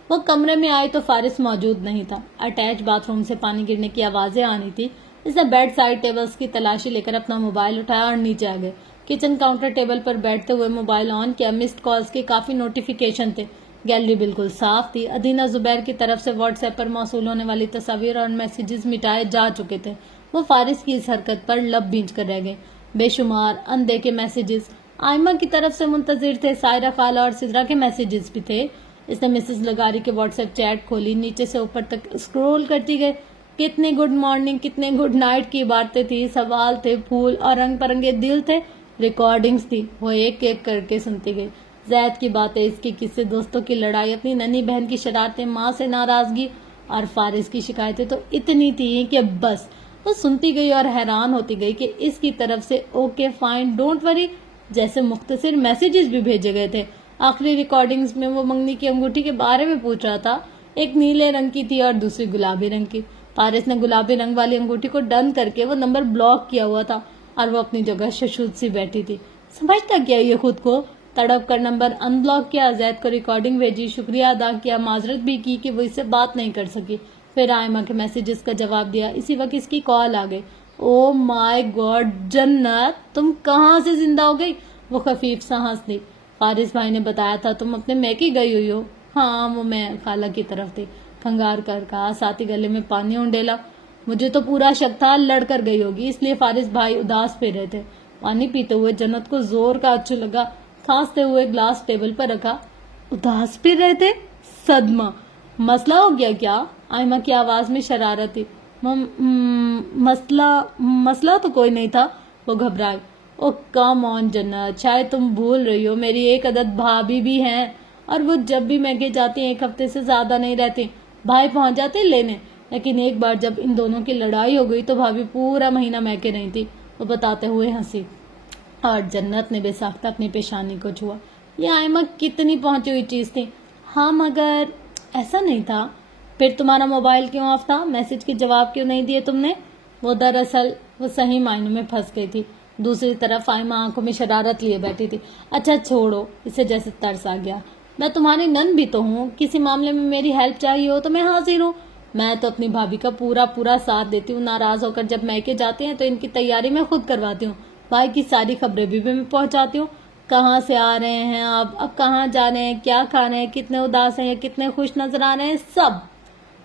وہ کمرے میں آئی تو فارس موجود نہیں تھا۔ اٹیچ باتھ روم سے پانی گرنے کی آوازیں آنی تھی۔ اس نے بیڈ سائڈ ٹیبلز کی تلاشی لے کر اپنا موبائل اٹھایا اور نیچے آ گئے۔ کچن کاؤنٹر ٹیبل پر بیٹھتے ہوئے موبائل آن کیا، مسڈ کالز کے کافی نوٹیفیکیشن تھے۔ گیلری بالکل صاف تھی۔ ادینہ زبیر کی طرف سے واٹس ایپ پر موصول ہونے والی تصاویر اور میسیجز مٹائے جا چکے تھے۔ وہ فارس کی اس حرکت پر لب بھینچ کر رہ گئے۔ بے شمار اندیکھے میسیجز آئمہ کی طرف سے منتظر تھے، سائرہ خالہ اور سدرا کے میسیجز بھی تھے۔ اس نے مسز لغاری کے واٹس ایپ چیٹ کھولی، نیچے سے اوپر تک اسکرول کرتی گئی۔ کتنے گڈ مارننگ، کتنے گڈ نائٹ کی عبارتیں تھی، سوال تھے، پھول اور رنگ برنگے دل تھے، ریکارڈنگز تھی۔ وہ ایک ایک کر کے سنتی گئی۔ زید کی باتیں، اس کے قصے، دوستوں کی لڑائی، اپنی ننھی بہن کی شرارتیں، ماں سے ناراضگی اور فارس کی شکایتیں تو اتنی تھیں کہ بس وہ سنتی گئی اور حیران ہوتی گئی کہ اس کی طرف سے اوکے فائن ڈونٹ وری جیسے مختصر میسیجز بھی بھیجے گئے تھے۔ آخری ریکارڈنگز میں وہ منگنی کی انگوٹھی کے بارے میں پوچھ رہا تھا۔ ایک نیلے رنگ کی تھی اور دوسری گلابی رنگ کی۔ فارس نے گلابی رنگ والی انگوٹھی کو ڈن کر کے وہ نمبر بلاک کیا ہوا تھا اور وہ اپنی جگہ ششود سی بیٹھی تھی۔ سمجھتا کیا یہ خود کو؟ تڑپ کر نمبر ان بلاک کیا، زید کو ریکارڈنگ بھیجی، شکریہ ادا کیا، معذرت بھی کی کہ وہ اس سے بات نہیں کر سکی، پھر آئمہ کے میسیجز کا جواب دیا۔ اسی وقت اس کی کال آ گئی۔ او مائی گاڈ جنت، تم کہاں سے زندہ ہو گئی؟ وہ خفیف سا ہنس دی۔ فارس بھائی نے بتایا تھا تم اپنے میکے گئی ہوئی ہو۔ ہاں، وہ میں خالہ کی طرف تھی، کھنگار کر کہا، ساتھ ہی گلے میں پانی اونڈیلا۔ مجھے تو پورا شک تھا لڑ کر گئی ہوگی، اس لیے فارس بھائی اداس پھر رہے تھے۔ پانی پیتے ہوئے جنت کو زور کا اچھو لگا، کھانستے ہوئے گلاس ٹیبل پر رکھا۔ اداس پھر رہے تھے؟ صدمہ! مسئلہ ہو گیا کیا؟ آئمہ کی آواز میں شرارت تھی۔ مسئلہ تو کوئی نہیں تھا، وہ گھبرائی۔ او کم آن جنت، شاید تم بھول رہی ہو، میری ایک عدد بھابھی بھی ہیں، اور وہ جب بھی میکے جاتی ہیں 1 ہفتے سے زیادہ نہیں رہتی۔ بھائی پہنچ جاتے لینے، لیکن ایک بار جب ان دونوں کی لڑائی ہو گئی تو بھابھی پورا مہینہ میکے نہیں تھی، وہ بتاتے ہوئے ہنسی۔ اور جنت نے بے ساختہ اپنی پیشانی کو چھوا۔ یہ آئمہ کتنی پہنچی ہوئی چیز تھی۔ ہاں مگر ایسا نہیں تھا۔ پھر تمہارا موبائل کیوں آف تھا؟ میسج کے جواب کیوں نہیں دیے تم نے؟ وہ دراصل وہ صحیح معنوں میں پھنس گئی تھی۔ دوسری طرف آئمہ آنکھوں میں شرارت لیے بیٹھی تھی۔ اچھا چھوڑو، اسے جیسے ترس آ گیا۔ میں تمہاری نند بھی تو ہوں، کسی معاملے میں میری ہیلپ چاہیے ہو تو میں حاضر ہوں۔ میں تو اپنی بھابھی کا پورا ساتھ دیتی ہوں، ناراض ہو کر جب میکے جاتے ہیں تو ان کی تیاری میں خود کرواتی ہوں، بھائی کی ساری خبریں بھی میں پہنچاتی ہوں، کہاں سے آ رہے ہیں اب کہاں جا رہے ہیں، کیا کھا رہے ہیں، کتنے اداس ہیں یا کتنے خوش نظر آ رہے ہیں، سب۔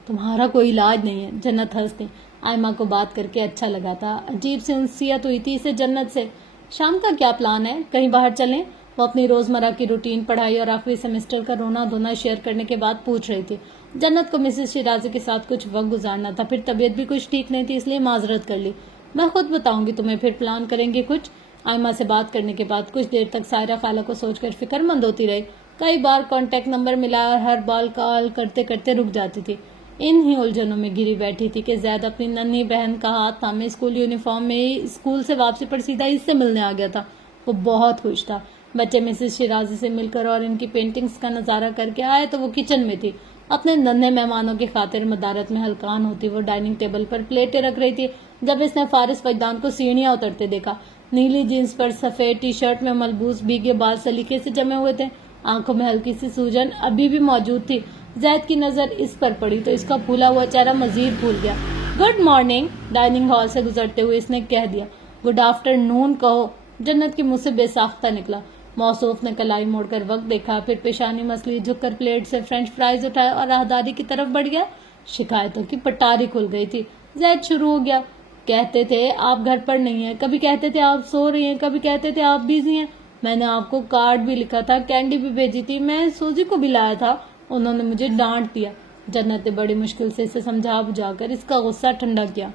تمہارا کوئی علاج نہیں ہے، جنت ہنستی۔ آئمہ کو بات کر کے اچھا لگا تھا، عجیب سی انسیت ہوئی تھی اسے جنت سے۔ شام کا کیا پلان ہے؟ کہیں باہر چلیں؟ وہ اپنی روزمرہ کی روٹین، پڑھائی اور آخری سیمسٹر کا رونا دھونا شیئر کرنے کے بعد پوچھ رہی تھی۔ جنت کو مسز شیرازی کے ساتھ کچھ وقت گزارنا تھا، پھر طبیعت بھی کچھ ٹھیک نہیں تھی، اس لیے معذرت کر لی۔ میں خود بتاؤں گی تمہیں، پھر پلان کریں گے کچھ۔ آئمہ سے بات کرنے کے بعد کچھ دیر تک سائرہ خالہ کو سوچ کر فکر مند ہوتی رہی۔ کئی بار کانٹیکٹ نمبر ملا اور ہر بار کال کرتے کرتے رک جاتی تھی۔ ان ہی الجھنوں میں گھری بیٹھی تھی کہ زید اپنی ننھی بہن کا ہاتھ تھامے اسکول یونیفارم میں ہی اسکول سے واپسی پر سیدھا اس سے ملنے آ گیا تھا۔ وہ بہت خوش تھا۔ بچے مسز شیرازی سے مل کر اور ان کی پینٹنگز کا نظارہ کر کے آئے تو وہ کچن میں تھی، اپنے ننھے مہمانوں کی خاطر مدارت میں ہلکان ہوتی وہ ڈائننگ ٹیبل پر پلیٹیں رکھ رہی تھی جب اس نے فارس وجدان کو سیڑھیاں اترتے دیکھا۔ نیلی جینس پر سفید ٹی شرٹ میں ملبوس بھیگے بال سلیقے سے جمے ہوئے تھے، آنکھوں میں ہلکی سی سوجن ابھی بھی موجود تھی۔ زید کی نظر اس پر پڑی تو اس کا پھولا ہوا چہرہ مزید پھول گیا۔ گڈ مارننگ، ڈائننگ ہال سے گزرتے ہوئے اس نے کہہ دیا۔ گڈ آفٹر نون کہو، جنت کے منہ سے بے ساختہ نکلا۔ موصوف نے کلائی موڑ کر وقت دیکھا، پھر پیشانی مسلی جھک کر پلیٹ سے فرینچ فرائز اٹھائے اور راہداری کی طرف بڑھ گیا۔ شکایتوں کی پٹاری کھل گئی تھی۔ زید شروع ہو گیا۔ کہتے تھے آپ گھر پر نہیں ہیں، کبھی کہتے تھے آپ سو رہی ہیں، کبھی کہتے تھے آپ بیزی ہیں۔ میں نے آپ کو کارڈ بھی لکھا تھا، کینڈی بھی بھیجی تھی، میں سوزی کو بھی لایا تھا، انہوں نے مجھے ڈانٹ دیا۔ جنت نے بڑی مشکل سے اسے سمجھا بجھا کر اس کا غصہ ٹھنڈا کیا۔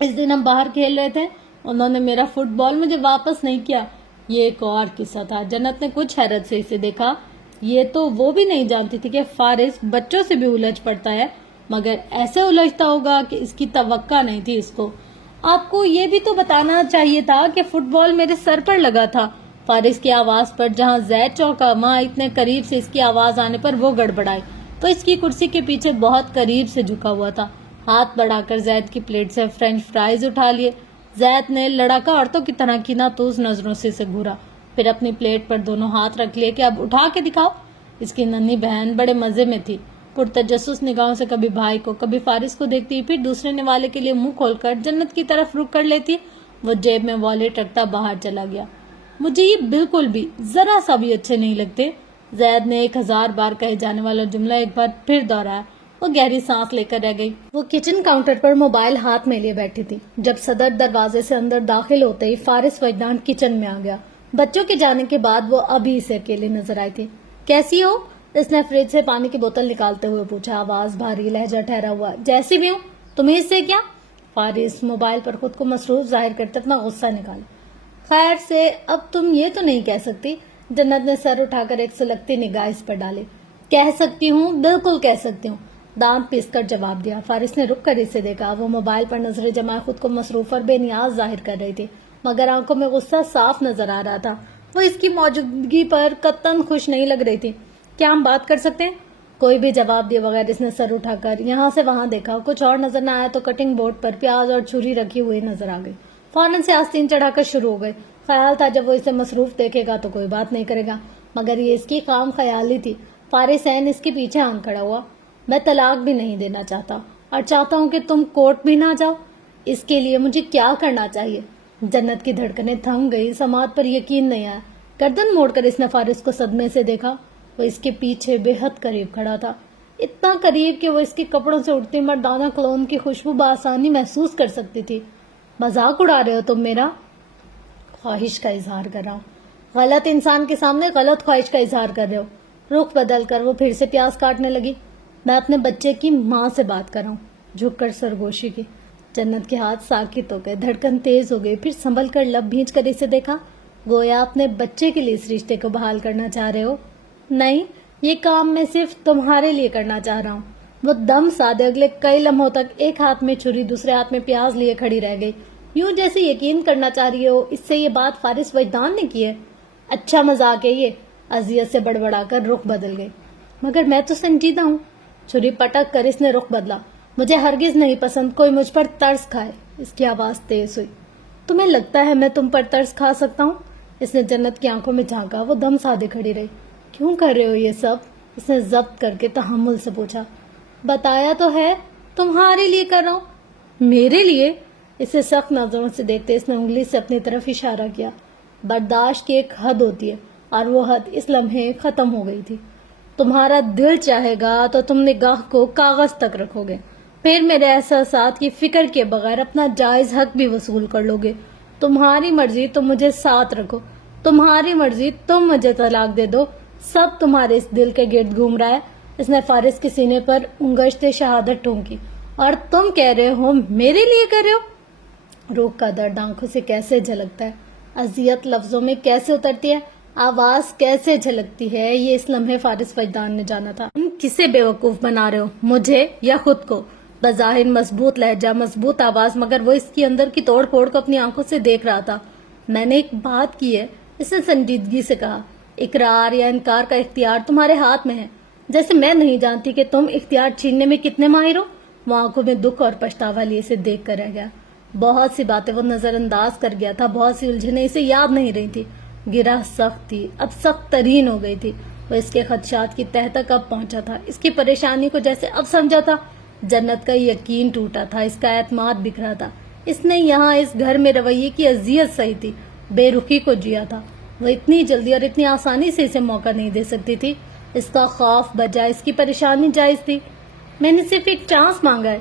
اس دن ہم باہر کھیل رہے تھے، انہوں نے میرا فٹ بال مجھے واپس نہیں کیا۔ یہ ایک اور قصہ تھا۔ جنت نے کچھ حیرت سے اسے دیکھا۔ یہ تو وہ بھی نہیں جانتی تھی کہ فارس بچوں سے بھی الجھ پڑتا ہے، مگر ایسے الجھتا ہوگا کہ اس کی توقع نہیں تھی اس کو۔ آپ کو یہ بھی تو بتانا چاہیے تھا کہ فٹ بال میرے سر پر لگا تھا۔ فارس کی آواز پر جہاں زید چونکا، وہاں اتنے قریب سے اس کی آواز آنے پر وہ گڑبڑائی تو اس کی کرسی کے پیچھے بہت قریب سے جھکا ہوا تھا۔ ہاتھ بڑھا کر زید کی پلیٹ سے فرینچ فرائز اٹھا لیے۔ زید نے لڑاکا عورتوں کی طرح کیناتوز نظروں سے اسے گھورا، پھر اپنی پلیٹ پر دونوں ہاتھ رکھ لیے کہ اب اٹھا کے دکھاؤ۔ اس کی ننھی بہن بڑے مزے میں تھی، پرتجسس نگاہوں سے کبھی بھائی کو کبھی فارس کو دیکھتی، پھر دوسرے نوالے کے لیے منہ کھول کر جنت کی طرف رخ کر لیتی۔ وہ جیب میں والیٹ رکھتا باہر چلا گیا۔ مجھے یہ بالکل بھی ذرا سا بھی اچھے نہیں لگتے، زید نے 1000 بار کہے جانے والا جملہ ایک بار پھر دہرایا۔ وہ گہری سانس لے کر رہ گئی۔ وہ کچن کاؤنٹر پر موبائل ہاتھ میں لیے بیٹھی تھی جب صدر دروازے سے اندر داخل ہوتے ہی فارس وجدان کچن میں آ گیا۔ بچوں کے جانے کے بعد وہ ابھی اسے اکیلے نظر آئی تھی۔ کیسی ہو؟ اس نے فریج سے پانی کی بوتل نکالتے ہوئے پوچھا، آواز بھاری، لہجہ ٹھہرا ہوا۔ جیسی بھی ہوں، تمہیں اس سے کیا؟ فارس موبائل پر خود کو مصروف ظاہر کرتے اپنا غصہ نکالا۔ خیر سے اب تم یہ تو نہیں کہہ سکتی؟ جنت نے سر اٹھا کر ایک سلگتی نگاہ اس پر ڈالی۔ کہہ سکتی ہوں، بالکل کہہ سکتی ہوں، دانت پیس کر جواب دیا۔ فارس نے رک کر اسے دیکھا۔ وہ موبائل پر نظریں جمائے خود کو مصروف اور بے نیاز ظاہر کر رہی تھی، مگر آنکھوں میں غصہ صاف نظر آ رہا تھا۔ وہ اس کی موجودگی پر قطعاً خوش نہیں لگ رہی تھی۔ کیا ہم بات کر سکتے ہیں؟ کوئی بھی جواب دیے بغیر اس نے سر اٹھا کر یہاں سے وہاں دیکھا۔ کچھ اور نظر نہ آیا تو کٹنگ بورڈ پر پیاز اور چھری رکھی ہوئی نظر آ گئی۔ فوراً سے آستین چڑھا کر شروع ہو گئے۔ خیال تھا جب وہ اسے مصروف دیکھے گا تو کوئی بات نہیں کرے گا، مگر یہ اس کی خام خیالی تھی۔ فارس عین اس کے پیچھے آن کھڑا ہوا۔ میں طلاق بھی نہیں دینا چاہتا اور چاہتا ہوں کہ تم کورٹ بھی نہ جاؤ۔ اس کے لیے مجھے کیا کرنا چاہیے؟ جنت کی دھڑکنیں تھم گئی، سماعت پر یقین نہیں آیا۔ گردن موڑ کر اس نے فارس کو صدمے سے دیکھا۔ وہ اس کے پیچھے بے حد قریب کھڑا تھا۔ اتنا قریب کہ وہ اس کے کپڑوں سے اٹھتی مردانہ کلون کی خوشبو بآسانی محسوس کر سکتی تھی۔ مذاق اڑا رہے ہو تم میرا؟ خواہش کا اظہار کر رہا ہوں۔ غلط انسان کے سامنے غلط خواہش کا اظہار کر رہے ہو۔ رخ بدل کر وہ پھر سے پیاز کاٹنے لگی۔ میں اپنے بچے کی ماں سے بات کر رہا ہوں۔ جھک کر سرگوشی کی۔ جنت کے ہاتھ ساکت ہو گئے، دھڑکن تیز ہو گئی، پھر سنبھل کر لب بھینچ کر اسے دیکھا، گویا اپنے بچے کے لیے اس رشتے کو بحال کرنا چاہ رہے ہو۔ نہیں، یہ کام میں صرف تمہارے لیے کرنا چاہ رہا ہوں۔ وہ دم سادے اگلے کئی لمحوں تک ایک ہاتھ میں چھری دوسرے ہاتھ میں پیاز لیے کھڑی رہ گئی، یوں جیسے یقین کرنا چاہ رہی ہو اس سے یہ بات فارس وجدان نے کی ہے۔ اچھا مذاق ہے یہ، اذیت سے بڑبڑا کر رخ بدل گئی۔ مگر میں تو سنجیدہ ہوں۔ چھری پٹک کر اس نے رخ بدلا۔ مجھے ہرگز نہیں پسند کوئی مجھ پر ترس کھائے۔ اس کی آواز تیز ہوئی۔ تمہیں لگتا ہے میں تم پر ترس کھا سکتا ہوں؟ اس نے جنت کی آنکھوں میں جھانکا۔ وہ دم سادے کھڑی رہی۔ کیوں کر رہے ہو یہ سب؟ اس نے ضبط کر کے تحمل سے پوچھا۔ بتایا تو ہے تمہارے لیے کر رہا ہوں۔ میرے لیے؟ اسے سخت نظروں سے دیکھتے اس نے انگلی سے اپنی طرف اشارہ کیا۔ برداشت کی ایک حد ہوتی ہے اور وہ حد اس لمحے ختم ہو گئی تھی۔ تمہارا دل چاہے گا تو تم نگاہ کو کاغذ تک رکھو گے، پھر میرے احساسات کی فکر کے بغیر اپنا جائز حق بھی وصول کر لو گے۔ تمہاری مرضی تم مجھے ساتھ رکھو، تمہاری مرضی تم مجھے طلاق دے دو، سب تمہارے اس دل کے گرد گھوم رہا ہے۔ اس نے فارس کے سینے پر انگشت شہادت ٹھونکی۔ اور تم کہہ رہے ہو میرے لیے کر رہے ہو؟ روح کا درد آنکھوں سے کیسے جھلکتا ہے، اذیت لفظوں میں کیسے اترتی ہے، آواز کیسے جھلکتی ہے، یہ اس لمحے فارس وجدان نے جانا تھا۔ تم کسے بیوقوف بنا رہے ہو، مجھے یا خود کو؟ بظاہر مضبوط لہجہ، مضبوط آواز، مگر وہ اس کی اندر کی توڑ پھوڑ کو اپنی آنکھوں سے دیکھ رہا تھا۔ میں نے ایک بات کی ہے، اس نے سنجیدگی سے کہا۔ اقرار یا انکار کا اختیار تمہارے ہاتھ میں ہے، جیسے میں نہیں جانتی کہ تم اختیار چھیننے میں کتنے ماہر ہو۔ وہ آنکھوں میں دکھ اور پچھتاوا لیے اسے دیکھ کر رہ گیا۔ بہت سی باتیں وہ نظر انداز کر گیا تھا، بہت سی الجھنیں اسے یاد نہیں رہی تھی۔ گرہ سخت تھی، اب سخت ترین ہو گئی تھی۔ وہ اس کے خدشات کی تہہ تک اب پہنچا تھا، اس کی پریشانی کو جیسے اب سمجھا تھا۔ جنت کا یقین ٹوٹا تھا، اس کا اعتماد بکھرا تھا۔ اس نے یہاں اس گھر میں رویے کی اذیت سہی تھی، بے رخی کو جیا تھا۔ وہ اتنی جلدی اور اتنی آسانی سے اسے موقع نہیں دے سکتی تھی۔ اس کا خوف بجا، اس کی پریشانی جائز تھی۔ میں نے صرف ایک چانس مانگا ہے،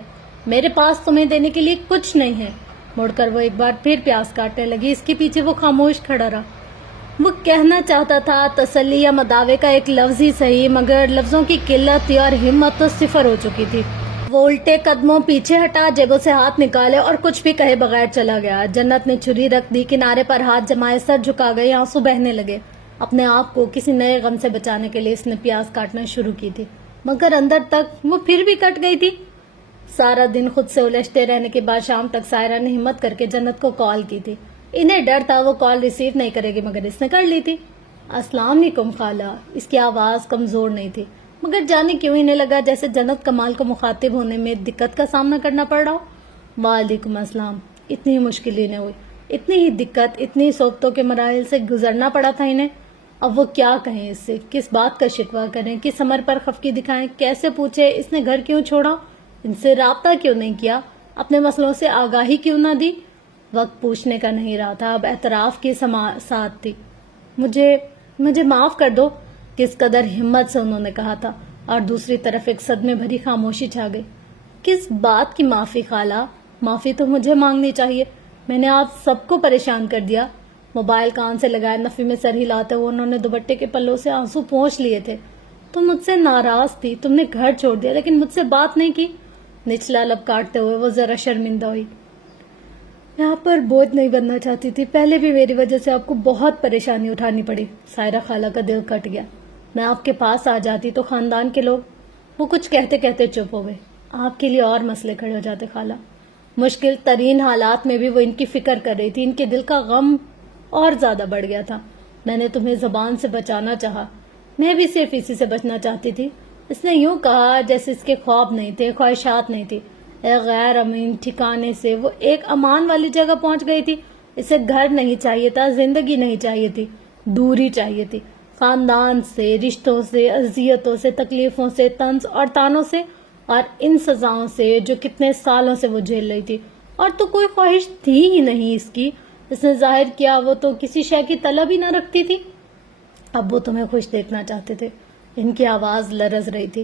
میرے پاس تمہیں دینے کے لیے کچھ نہیں ہے۔ مڑ کر وہ ایک بار پھر پیاز کاٹنے لگی۔ اس کے پیچھے وہ خاموش کھڑا رہا۔ وہ کہنا چاہتا تھا تسلی یا مداوے کا ایک لفظ ہی صحیح، مگر لفظوں کی قلت تھی اور ہمت تو صفر ہو چکی تھی۔ وہ الٹے قدموں پیچھے ہٹا، جیبوں سے ہاتھ نکالے اور کچھ بھی کہے بغیر چلا گیا۔ جنت نے چھری رکھ دی، کنارے پر ہاتھ جمائے، سر جھکا گئی، آنسو بہنے لگے۔ اپنے آپ کو کسی نئے غم سے بچانے کے لیے اس نے پیاز کاٹنا شروع کی تھی، مگر اندر تک وہ پھر بھی کٹ گئی تھی۔ سارا دن خود سے الجھتے رہنے کے بعد شام تک سائرہ نے ہمت کر کے جنت کو کال کی تھی۔ انہیں ڈر تھا وہ کال ریسیو نہیں کرے گی، مگر اس نے کر لی تھی۔ السلام علیکم خالہ۔ اس کی آواز کمزور نہیں تھی، مگر جانے کیوں انہیں لگا جیسے جنت کمال کو مخاطب ہونے میں دقت کا سامنا کرنا پڑ رہا ہو۔ وعلیکم السلام۔ اتنی ہی مشکل انہیں ہوئی، اتنی ہی دقت، اتنی صحبتوں کے مراحل سے گزرنا پڑا تھا انہیں۔ اب وہ کیا کہیں اس سے، کس بات کا شکوہ کریں، کس امر پر خفگی دکھائیں، کیسے پوچھے اس نے گھر کیوں چھوڑا، ان سے رابطہ کیوں نہیں کیا، اپنے مسئلوں سے آگاہی کیوں نہ دی۔ وقت پوچھنے کا نہیں رہا تھا، اب اعتراف کی ساتھ تھی۔ مجھے معاف کر دو، کس قدر ہمت سے انہوں نے کہا تھا، اور دوسری طرف ایک صدمے بھری خاموشی چھا گئی۔ کس بات کی معافی خالہ؟ معافی تو مجھے مانگنی چاہیے، میں نے آپ سب کو پریشان کر دیا۔ موبائل کان سے لگائے، نفی میں سر ہلاتے ہوئے انہوں نے دوپٹے کے پلوں سے آنسو پونچھ لیے تھے۔ تم مجھ سے ناراض تھی، تم نے گھر چھوڑ دیا، لیکن مجھ سے بات نہیں کی۔ نچلا لب کاٹتے ہوئے وہ ذرا شرمندہ ہوئی۔ میں آپ پر بوجھ نہیں بننا چاہتی تھی، پہلے بھی میری وجہ سے آپ کو بہت پریشانی اٹھانی پڑی۔ سائرہ خالہ کا دل کٹ گیا۔ میں آپ کے پاس آ جاتی تو خاندان کے لوگ، وہ کچھ کہتے کہتے چپ ہو گئے۔ آپ کے لیے اور مسئلے کھڑے ہو جاتے خالہ۔ مشکل ترین حالات میں بھی وہ ان کی فکر کر رہی تھی، ان کے دل کا غم اور زیادہ بڑھ گیا تھا۔ میں نے تمہیں زبان سے بچانا چاہا، میں بھی صرف اسی سے بچنا چاہتی تھی۔ اس نے یوں کہا جیسے اس کے خواب نہیں تھے، خواہشات نہیں تھی۔ ایک غیر امین ٹھکانے سے وہ ایک امان والی جگہ پہنچ گئی تھی۔ اسے گھر نہیں چاہیے تھا، زندگی نہیں چاہیے تھی، دوری چاہیے تھی، خاندان سے، رشتوں سے، اذیتوں سے، تکلیفوں سے، طنز اور تانوں سے، اور ان سزاؤں سے جو کتنے سالوں سے وہ جھیل رہی تھی۔ اور تو کوئی خواہش تھی ہی نہیں اس کی۔ اس نے ظاہر کیا وہ تو کسی شے کی طلب ہی نہ رکھتی تھی۔ اب وہ تمہیں خوش دیکھنا چاہتے تھے۔ ان کی آواز لرز رہی تھی۔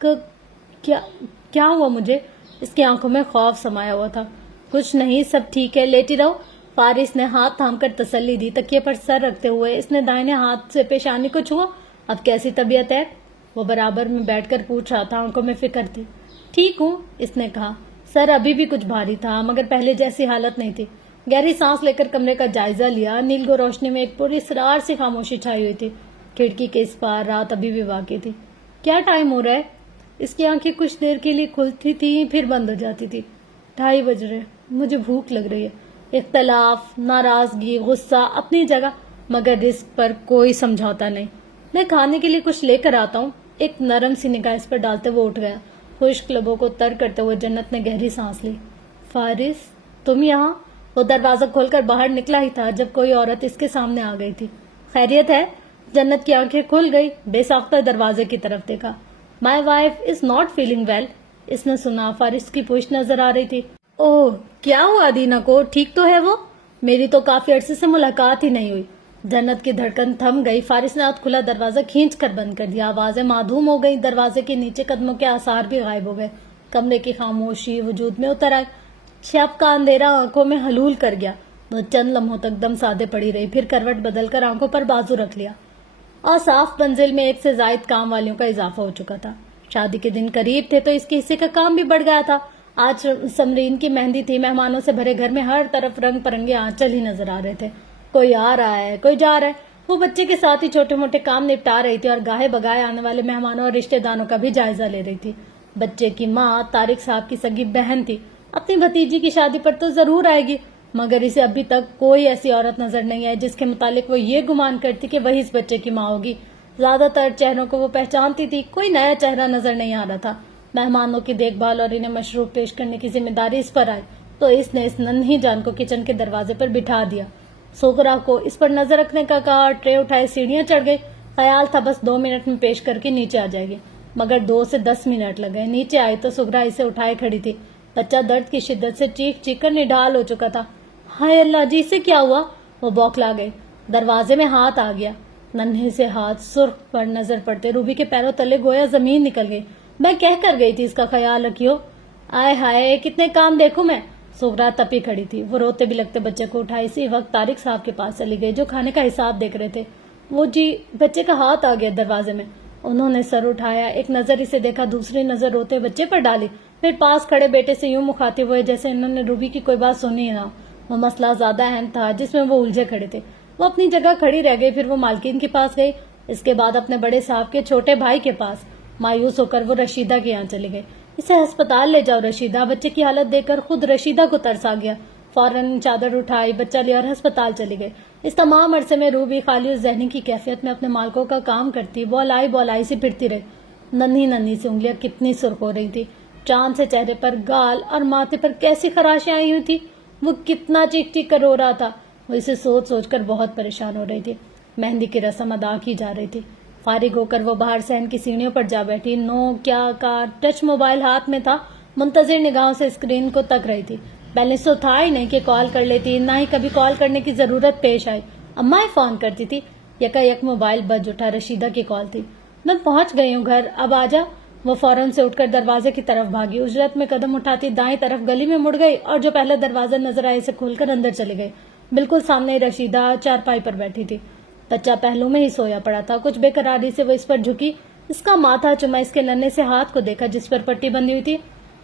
کیا کیا ہوا مجھے؟ اس کی آنکھوں میں خوف سمایا ہوا تھا. کچھ نہیں، سب ٹھیک ہے، لیٹی رہو. فارس نے ہاتھ تھام کر تسلی دی. تکیے پر سر رکھتے ہوئے اس نے دائیں ہاتھ سے پیشانی کو چھوا. اب کیسی طبیعت ہے؟ وہ برابر میں بیٹھ کر پوچھ رہا تھا. آنکھوں میں فکر تھی. ٹھیک ہوں، اس نے کہا. سر ابھی بھی کچھ بھاری تھا مگر پہلے جیسی حالت نہیں تھی. گہری سانس لے کر کمرے کا جائزہ لیا. نیلگو روشنی میں ایک پوری اسرار سی خاموشی چھائی ہوئی تھی. کھڑکی کے اس پار رات ابھی بھی واقع تھی. کیا ٹائم ہو رہا ہے؟ اس کی آنکھیں کچھ دیر کے لیے کھلتی تھی پھر بند ہو جاتی تھی. 2:30 بج رہے. مجھے بھوک لگ رہی ہے. اختلاف، ناراضگی، غصہ اپنی جگہ مگر رزق پر کوئی سمجھوتا نہیں. میں کھانے کے لیے کچھ لے کر آتا ہوں. ایک نرم سی نگاہ اس پر ڈالتے وہ اٹھ گیا. خشک لبوں کو تر کرتے ہوئے جنت نے گہری سانس لی. فارس تم یہاں؟ وہ دروازہ کھول کر باہر نکلا ہی تھا جب کوئی عورت اس کے سامنے آ گئی تھی. خیریت ہے؟ جنت کی آنکھیں کھل گئی. بے ساختہ دروازے کی طرف دیکھا. My wife is not feeling well. اس نے سنا. فارس کی پوچھ نظر آ رہی تھی. اوہ کیا ہوا دینا کو؟ ٹھیک تو ہے وہ؟ میری تو کافی عرصے سے ملاقات ہی نہیں ہوئی. جنت کی دھڑکن تھم گئی. فارس نے ہاتھ کھلا دروازہ کھینچ کر بند کر دیا. آوازیں معدوم ہو گئی. دروازے کے نیچے قدموں کے آثار بھی غائب ہو گئے. کمرے کی خاموشی وجود میں اتر آئی. شب کا اندھیرا آنکھوں میں حلول کر گیا. وہ چند لمحوں تک دم سادے پڑی رہی. پھر کروٹ بدل کر آنکھوں پر بازو رکھ لیا. اور صاف منزل میں ایک سے زائد کام والیوں کا اضافہ ہو چکا تھا. شادی کے دن قریب تھے تو اس کے حصے کا کام بھی بڑھ گیا تھا. آج سمرین کی مہندی تھی. مہمانوں سے بھرے گھر میں ہر طرف رنگ پرنگے آنچل ہی نظر آ رہے تھے. کوئی آ رہا ہے، کوئی جا رہا ہے. وہ بچے کے ساتھ ہی چھوٹے موٹے کام نپٹا رہی تھی اور گاہے بگائے آنے والے مہمانوں اور رشتہ داروں کا بھی جائزہ لے رہی تھی. بچے کی ماں طارق صاحب کی سگی بہن تھی. اپنی بھتیجی کی شادی پر تو ضرور آئے گی مگر اسے ابھی تک کوئی ایسی عورت نظر نہیں آئی جس کے متعلق وہ یہ گمان کرتی کہ وہی اس بچے کی ماں ہوگی. زیادہ تر چہروں کو وہ پہچانتی تھی. کوئی نیا چہرہ نظر نہیں آ رہا تھا. مہمانوں کی دیکھ بھال اور انہیں مشروب پیش کرنے کی ذمہ داری اس پر آئی تو اس نے اس ننھی جان کو کچن کے دروازے پر بٹھا دیا. سغرا کو اس پر نظر رکھنے کا کہا. ٹرے اٹھائے سیڑھیاں چڑھ گئی. خیال تھا بس 2 منٹ میں پیش کر کے نیچے آ جائے گی مگر 2 سے 10 منٹ لگ گئے. نیچے آئی تو سغرا اسے اٹھائے کھڑی تھی. بچہ درد کی شدت سے چیخ چیخ کر نڈال ہو چکا تھا. ہائے اللہ جی، سے کیا ہوا؟ وہ بوکھلا گئی. دروازے میں ہاتھ آ گیا. ننھے سے ہاتھ سرخ پر نظر پڑتے روبی کے پیروں تلے گویا زمین نکل گئی. میں کہہ کر گئی تھی اس کا خیال رکھیو. آئے ہائے کتنے کام دیکھوں میں. سغرا تپی کھڑی تھی. وہ روتے بھی لگتے بچے کو اٹھائی. اسی وقت طارق صاحب کے پاس چلی گئی جو کھانے کا حساب دیکھ رہے تھے. وہ جی، بچے کا ہاتھ آ گیا دروازے میں. انہوں نے سر اٹھایا. ایک نظر اسے دیکھا، دوسری نظر روتے بچے پر ڈالی. پھر پاس کھڑے بیٹے سے یوں مخاطب ہوئے جیسے انہوں نے روبی کی کوئی بات سنی نہ. وہ مسئلہ زیادہ اہم تھا جس میں وہ الجھے کھڑے تھے. وہ اپنی جگہ کھڑی رہ گئی. پھر وہ مالکین کے پاس گئی. اس کے بعد اپنے بڑے صاحب کے چھوٹے بھائی کے پاس. مایوس ہو کر وہ رشیدہ کے یہاں چلی گئی. اسے ہسپتال لے جاؤ رشیدہ. بچے کی حالت دیکھ کر خود رشیدہ کو ترس آ گیا. فوراً چادر اٹھائی، بچہ لیا اور ہسپتال چلی گئی. اس تمام عرصے میں روبی خالی اس ذہنی کی کیفیت میں اپنے مالکوں کا کام کرتی بولائی سی پھرتی رہی. ننھی سی انگلیاں کتنی سرخ ہو رہی تھی. چاند سے چہرے پر، گال اور ماتھے پر کیسی خراشیں آئی ہوئی تھی. وہ کتنا چیخ چیخ کر رو رہا تھا. وہ اسے سوچ سوچ کر بہت پریشان ہو رہی تھی. مہندی کی رسم ادا کی جا رہی تھی. فارغ ہو کر وہ باہر صحن کی سیڑھیوں پر جا بیٹھی. کیا کار ٹچ موبائل ہاتھ میں تھا. منتظر نگاہوں سے اسکرین کو تک رہی تھی. بیلنس تو تھا ہی نہیں کہ کال کر لیتی، نہ ہی کبھی کال کرنے کی ضرورت پیش آئی. اماں فون کرتی تھی. یک موبائل بج اٹھا. رشیدہ کی کال تھی. میں پہنچ گئی ہوں گھر، اب آ جا. وہ فوراً سے اٹھ کر دروازے کی طرف بھاگی. اجرت میں قدم اٹھاتی دائیں طرف گلی میں مڑ گئی اور جو پہلے دروازہ نظر آئے اسے کھول کر اندر چلی گئی. بالکل سامنے رشیدہ چارپائی پر بیٹھی تھی. بچہ پہلو میں ہی سویا پڑا تھا. کچھ بے قراری سے وہ اس پر جھکی. اس کا ماتھا چما. اس کے ننھے سے ہاتھ کو دیکھا جس پر پٹی بندھی ہوئی تھی.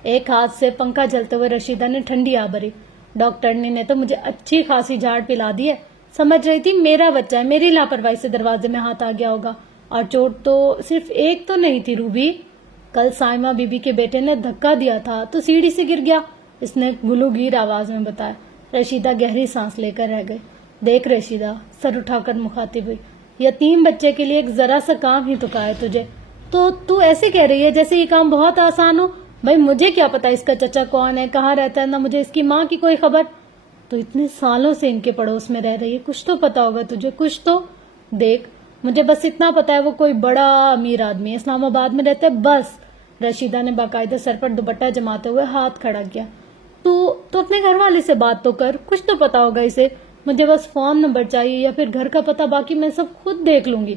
ایک ہاتھ سے پنکھا جلتے ہوئے رشیدہ نے ٹھنڈی آ بھری. ڈاکٹرنی نے تو مجھے اچھی خاصی جھاڑ پلا دی ہے. سمجھ رہی تھی میرا بچہ ہے، میری لاپرواہی سے دروازے میں ہاتھ آ گیا ہوگا. اور چوٹ تو صرف ایک تو نہیں تھی روبی. کل سائمہ بی بی کے بیٹے نے دھکا دیا تھا تو سیڑھی سے گر گیا. اس نے گلوگیر آواز میں بتایا. رشیدہ گہری سانس لے کر رہ گئی. دیکھ رشیدہ، سر اٹھا کر مخاطب ہوئی، یتیم بچے کے لیے ایک ذرا سا کام ہی تو کہا ہے تجھے. تو ایسے کہہ رہی ہے جیسے یہ کام بہت آسان ہو. بھائی مجھے کیا پتا اس کا چچا کون ہے، کہاں رہتا ہے، نہ مجھے اس کی ماں کی کوئی خبر. تو اتنے سالوں سے ان کے پڑوس میں رہ رہی ہے، کچھ تو پتا ہوگا تجھے، کچھ تو. دیکھ مجھے بس اتنا پتا ہے وہ کوئی بڑا امیر آدمی ہے، اسلام آباد میں رہتا ہے بس. رشیدہ نے باقاعدہ سر پر دوپٹہ جماتے ہوئے ہاتھ کھڑا کیا. تو اپنے گھر والے سے بات تو کر، کچھ تو پتا ہوگا اسے. مجھے بس فون نمبر چاہیے یا پھر گھر کا پتا، باقی میں سب خود دیکھ لوں گی.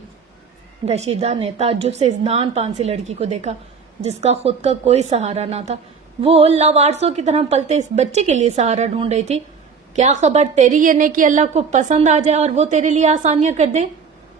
رشیدہ نے تعجب سے اس دان پان سی لڑکی کو دیکھا. جس کا خود کا کوئی سہارا نہ تھا، وہ لاوارثوں کی طرح پلتے اس بچے کے لیے سہارا ڈھونڈ رہی تھی۔ کیا خبر تیری یہ نیکی اللہ کو پسند آ جائے اور وہ تیرے لیے آسانیاں کر دے۔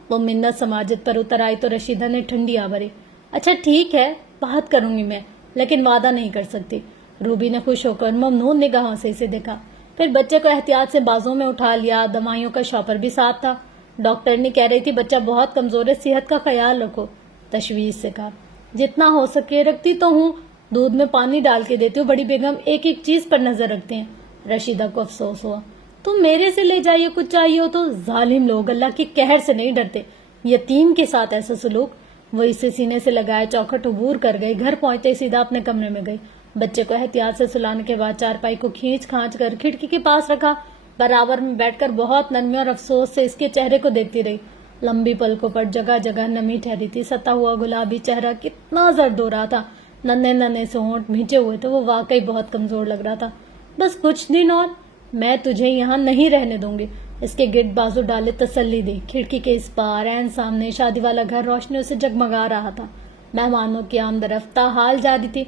وہ منت سماجت پر اتر آئی تو رشیدہ نے ٹھنڈی آبری، اچھا ٹھیک ہے، بات کروں گی میں، لیکن وعدہ نہیں کر سکتی۔ روبی نے خوش ہو کر ممنون نگاہوں سے اسے دیکھا، پھر بچے کو احتیاط سے بازوں میں اٹھا لیا۔ دوائیوں کا شاپر بھی ساتھ تھا۔ ڈاکٹر نے کہہ رہی تھی بچہ بہت کمزور ہے، صحت کا خیال رکھو۔ تشویش سے کہا، جتنا ہو سکے رکھتی تو ہوں، دودھ میں پانی ڈال کے دیتی ہوں، بڑی بیگم ایک ایک چیز پر نظر رکھتے ہیں۔ رشیدہ کو افسوس ہوا، تم میرے سے لے جائیے کچھ چاہیے ہو تو۔ ظالم لوگ اللہ کی قہر سے نہیں ڈرتے، یتیم کے ساتھ ایسا سلوک۔ وہ اسے سینے سے لگائے چوکھٹ عبور کر گئی۔ گھر پہنچتے سیدھا اپنے کمرے میں گئی۔ بچے کو احتیاط سے سلانے کے بعد چارپائی کو کھینچ کھانچ کر کھڑکی کے پاس رکھا۔ برابر میں بیٹھ کر بہت نرمی اور افسوس سے اس کے چہرے کو دیکھتی رہی۔ لمبی پلکوں پر جگہ جگہ نمی ٹھہری تھی۔ ستا ہوا گلابی چہرہ کتنا زرد ہو رہا تھا، ننھے ننھے سے ہونٹ بھیجے ہوئے تھے۔ وہ واقعی بہت کمزور لگ رہا تھا۔ بس کچھ دن اور میں تجھے یہاں نہیں رہنے دوں گی۔ اس کے گرد بازو ڈالے تسلی دی۔ کھڑکی کے اس پار عین سامنے شادی والا گھر روشنیوں سے جگمگا رہا تھا۔ مہمانوں کی آمد رفتہ حال جاری تھی۔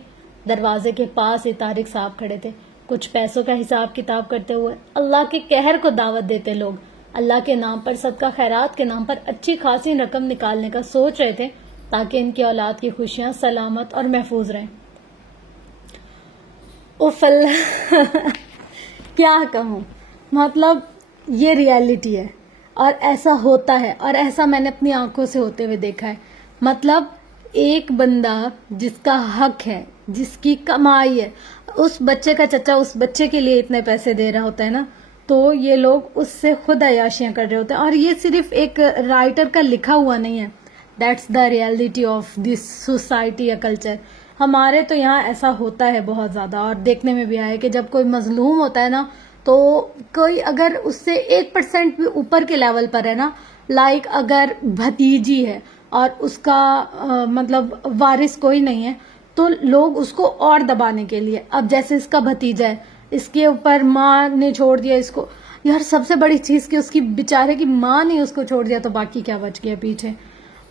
دروازے کے پاس ہی طارق صاحب کھڑے تھے، کچھ پیسوں کا حساب کتاب کرتے ہوئے۔ اللہ کے قہر کو دعوت دیتے لوگ اللہ کے نام پر، صدقہ خیرات کے نام پر اچھی خاصی رقم نکالنے کا سوچ رہے تھے تاکہ ان کی اولاد کی خوشیاں سلامت اور محفوظ رہیں۔ اف اللہ کیا کہوں، مطلب یہ ریالٹی ہے اور ایسا ہوتا ہے، اور ایسا میں نے اپنی آنکھوں سے ہوتے ہوئے دیکھا ہے۔ مطلب ایک بندہ جس کا حق ہے، جس کی کمائی ہے، اس بچے کا چچا اس بچے کے لیے اتنے پیسے دے رہا ہوتا ہے نا، تو یہ لوگ اس سے خود عیاشیاں کر رہے ہوتے ہیں۔ اور یہ صرف ایک رائٹر کا لکھا ہوا نہیں ہے، that's the reality of this society یا کلچر۔ ہمارے تو یہاں ایسا ہوتا ہے بہت زیادہ، اور دیکھنے میں بھی آیا کہ جب کوئی مظلوم ہوتا ہے نا، تو کوئی اگر اس سے 1% بھی اوپر کے لیول پر ہے نا، لائک اگر بھتیجی ہے اور اس کا مطلب وارث کوئی نہیں ہے، تو لوگ اس کو اور دبانے کے لیے، اب جیسے اس کا بھتیجا ہے، اس کے اوپر ماں نے چھوڑ دیا اس کو، یار سب سے بڑی چیز کہ اس کی بیچارے کی ماں نے اس کو چھوڑ دیا تو باقی کیا بچ گیا پیچھے۔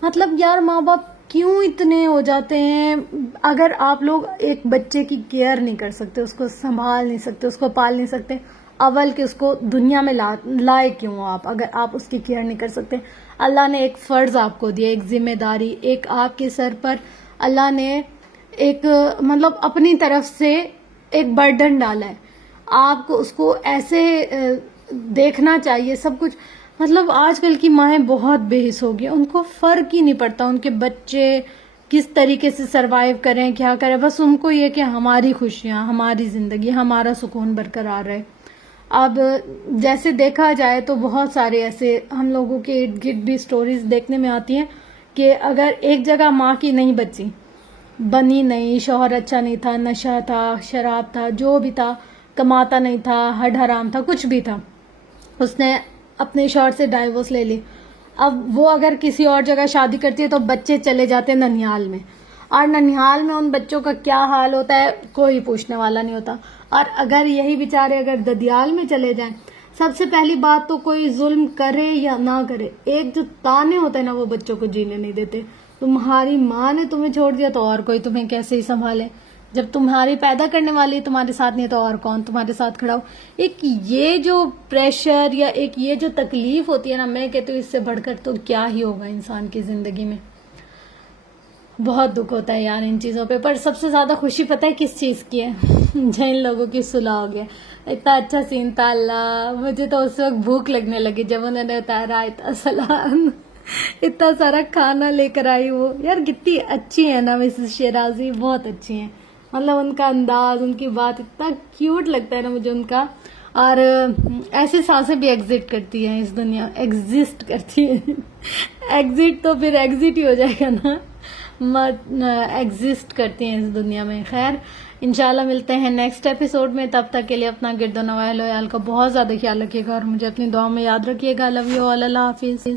مطلب یار ماں باپ کیوں اتنے ہو جاتے ہیں؟ اگر آپ لوگ ایک بچے کی کیئر نہیں کر سکتے، اس کو سنبھال نہیں سکتے، اس کو پال نہیں سکتے، اول کہ اس کو دنیا میں لائے کیوں آپ، اگر آپ اس کی کیئر نہیں کر سکتے؟ اللہ نے ایک فرض آپ کو دیا، ایک ذمہ داری، ایک آپ کے سر پر اللہ نے ایک مطلب اپنی طرف سے ایک برڈن ڈالا ہے، آپ کو اس کو ایسے دیکھنا چاہیے سب کچھ۔ مطلب آج کل کی مائیں بہت بے حس ہو گئی، ان کو فرق ہی نہیں پڑتا ان کے بچے کس طریقے سے سروائیو کریں، کیا کریں، بس ان کو یہ کہ ہماری خوشیاں، ہماری زندگی، ہمارا سکون برقرار رہے۔ اب جیسے دیکھا جائے تو بہت سارے ایسے ہم لوگوں کے ارد گرد بھی سٹوریز دیکھنے میں آتی ہیں کہ اگر ایک جگہ ماں کی نہیں بنی نہیں، شوہر اچھا نہیں تھا، نشہ تھا، شراب تھا، جو بھی تھا، کماتا نہیں تھا، ہڈ حرام تھا، کچھ بھی تھا، اس نے اپنے شوہر سے ڈائیورس لے لی۔ اب وہ اگر کسی اور جگہ شادی کرتی ہے تو بچے چلے جاتے ہیں ننیال میں، اور ننیال میں ان بچوں کا کیا حال ہوتا ہے کوئی پوچھنے والا نہیں ہوتا۔ اور اگر یہی بیچارے اگر ددیال میں چلے جائیں، سب سے پہلی بات تو کوئی ظلم کرے یا نہ کرے، ایک جو تانے ہوتے ہیں نا وہ بچوں کو جینے نہیں دیتے۔ تمہاری ماں نے تمہیں چھوڑ دیا تو اور کوئی تمہیں کیسے ہی سنبھالے، جب تمہاری پیدا کرنے والی تمہارے ساتھ نہیں تو اور کون تمہارے ساتھ کھڑا ہو۔ ایک یہ جو پریشر یا ایک یہ جو تکلیف ہوتی ہے نا، میں کہتی ہوں اس سے بڑھ کر تو کیا ہی ہوگا انسان کی زندگی میں۔ بہت دکھ ہوتا ہے یار ان چیزوں پہ، پر سب سے زیادہ خوشی پتہ ہے کس چیز کی ہے؟ جن لوگوں کی صلح ہو گیا۔ اتنا اچھا سین تھا، اللہ مجھے تو اس وقت بھوک لگنے لگی جب انہوں نے اتارا اتنا سلام، اتنا سارا کھانا لے کر آئی وہ۔ یار کتنی اچھی ہے نا مسز شیرازی، بہت اچھی ہیں، مطلب ان کا انداز، ان کی بات اتنا کیوٹ لگتا ہے نا مجھے ان کا۔ اور ایسی سانسیں بھی ایگزٹ کرتی ہیں اس دنیا، ایگزسٹ کرتی ہیں، ایگزٹ تو پھر ایگزٹ ہی ہو جائے گا نا، ایگزسٹ کرتی ہیں اس دنیا میں۔ خیر انشاءاللہ ملتے ہیں نیکسٹ ایپیسوڈ میں، تب تک کے لیے اپنا گرد و نواح اہل و عیال کا بہت زیادہ خیال رکھیے گا اور مجھے اپنی دعاؤں میں یاد رکھیے گا۔ لو یو آل، اللہ حافظ۔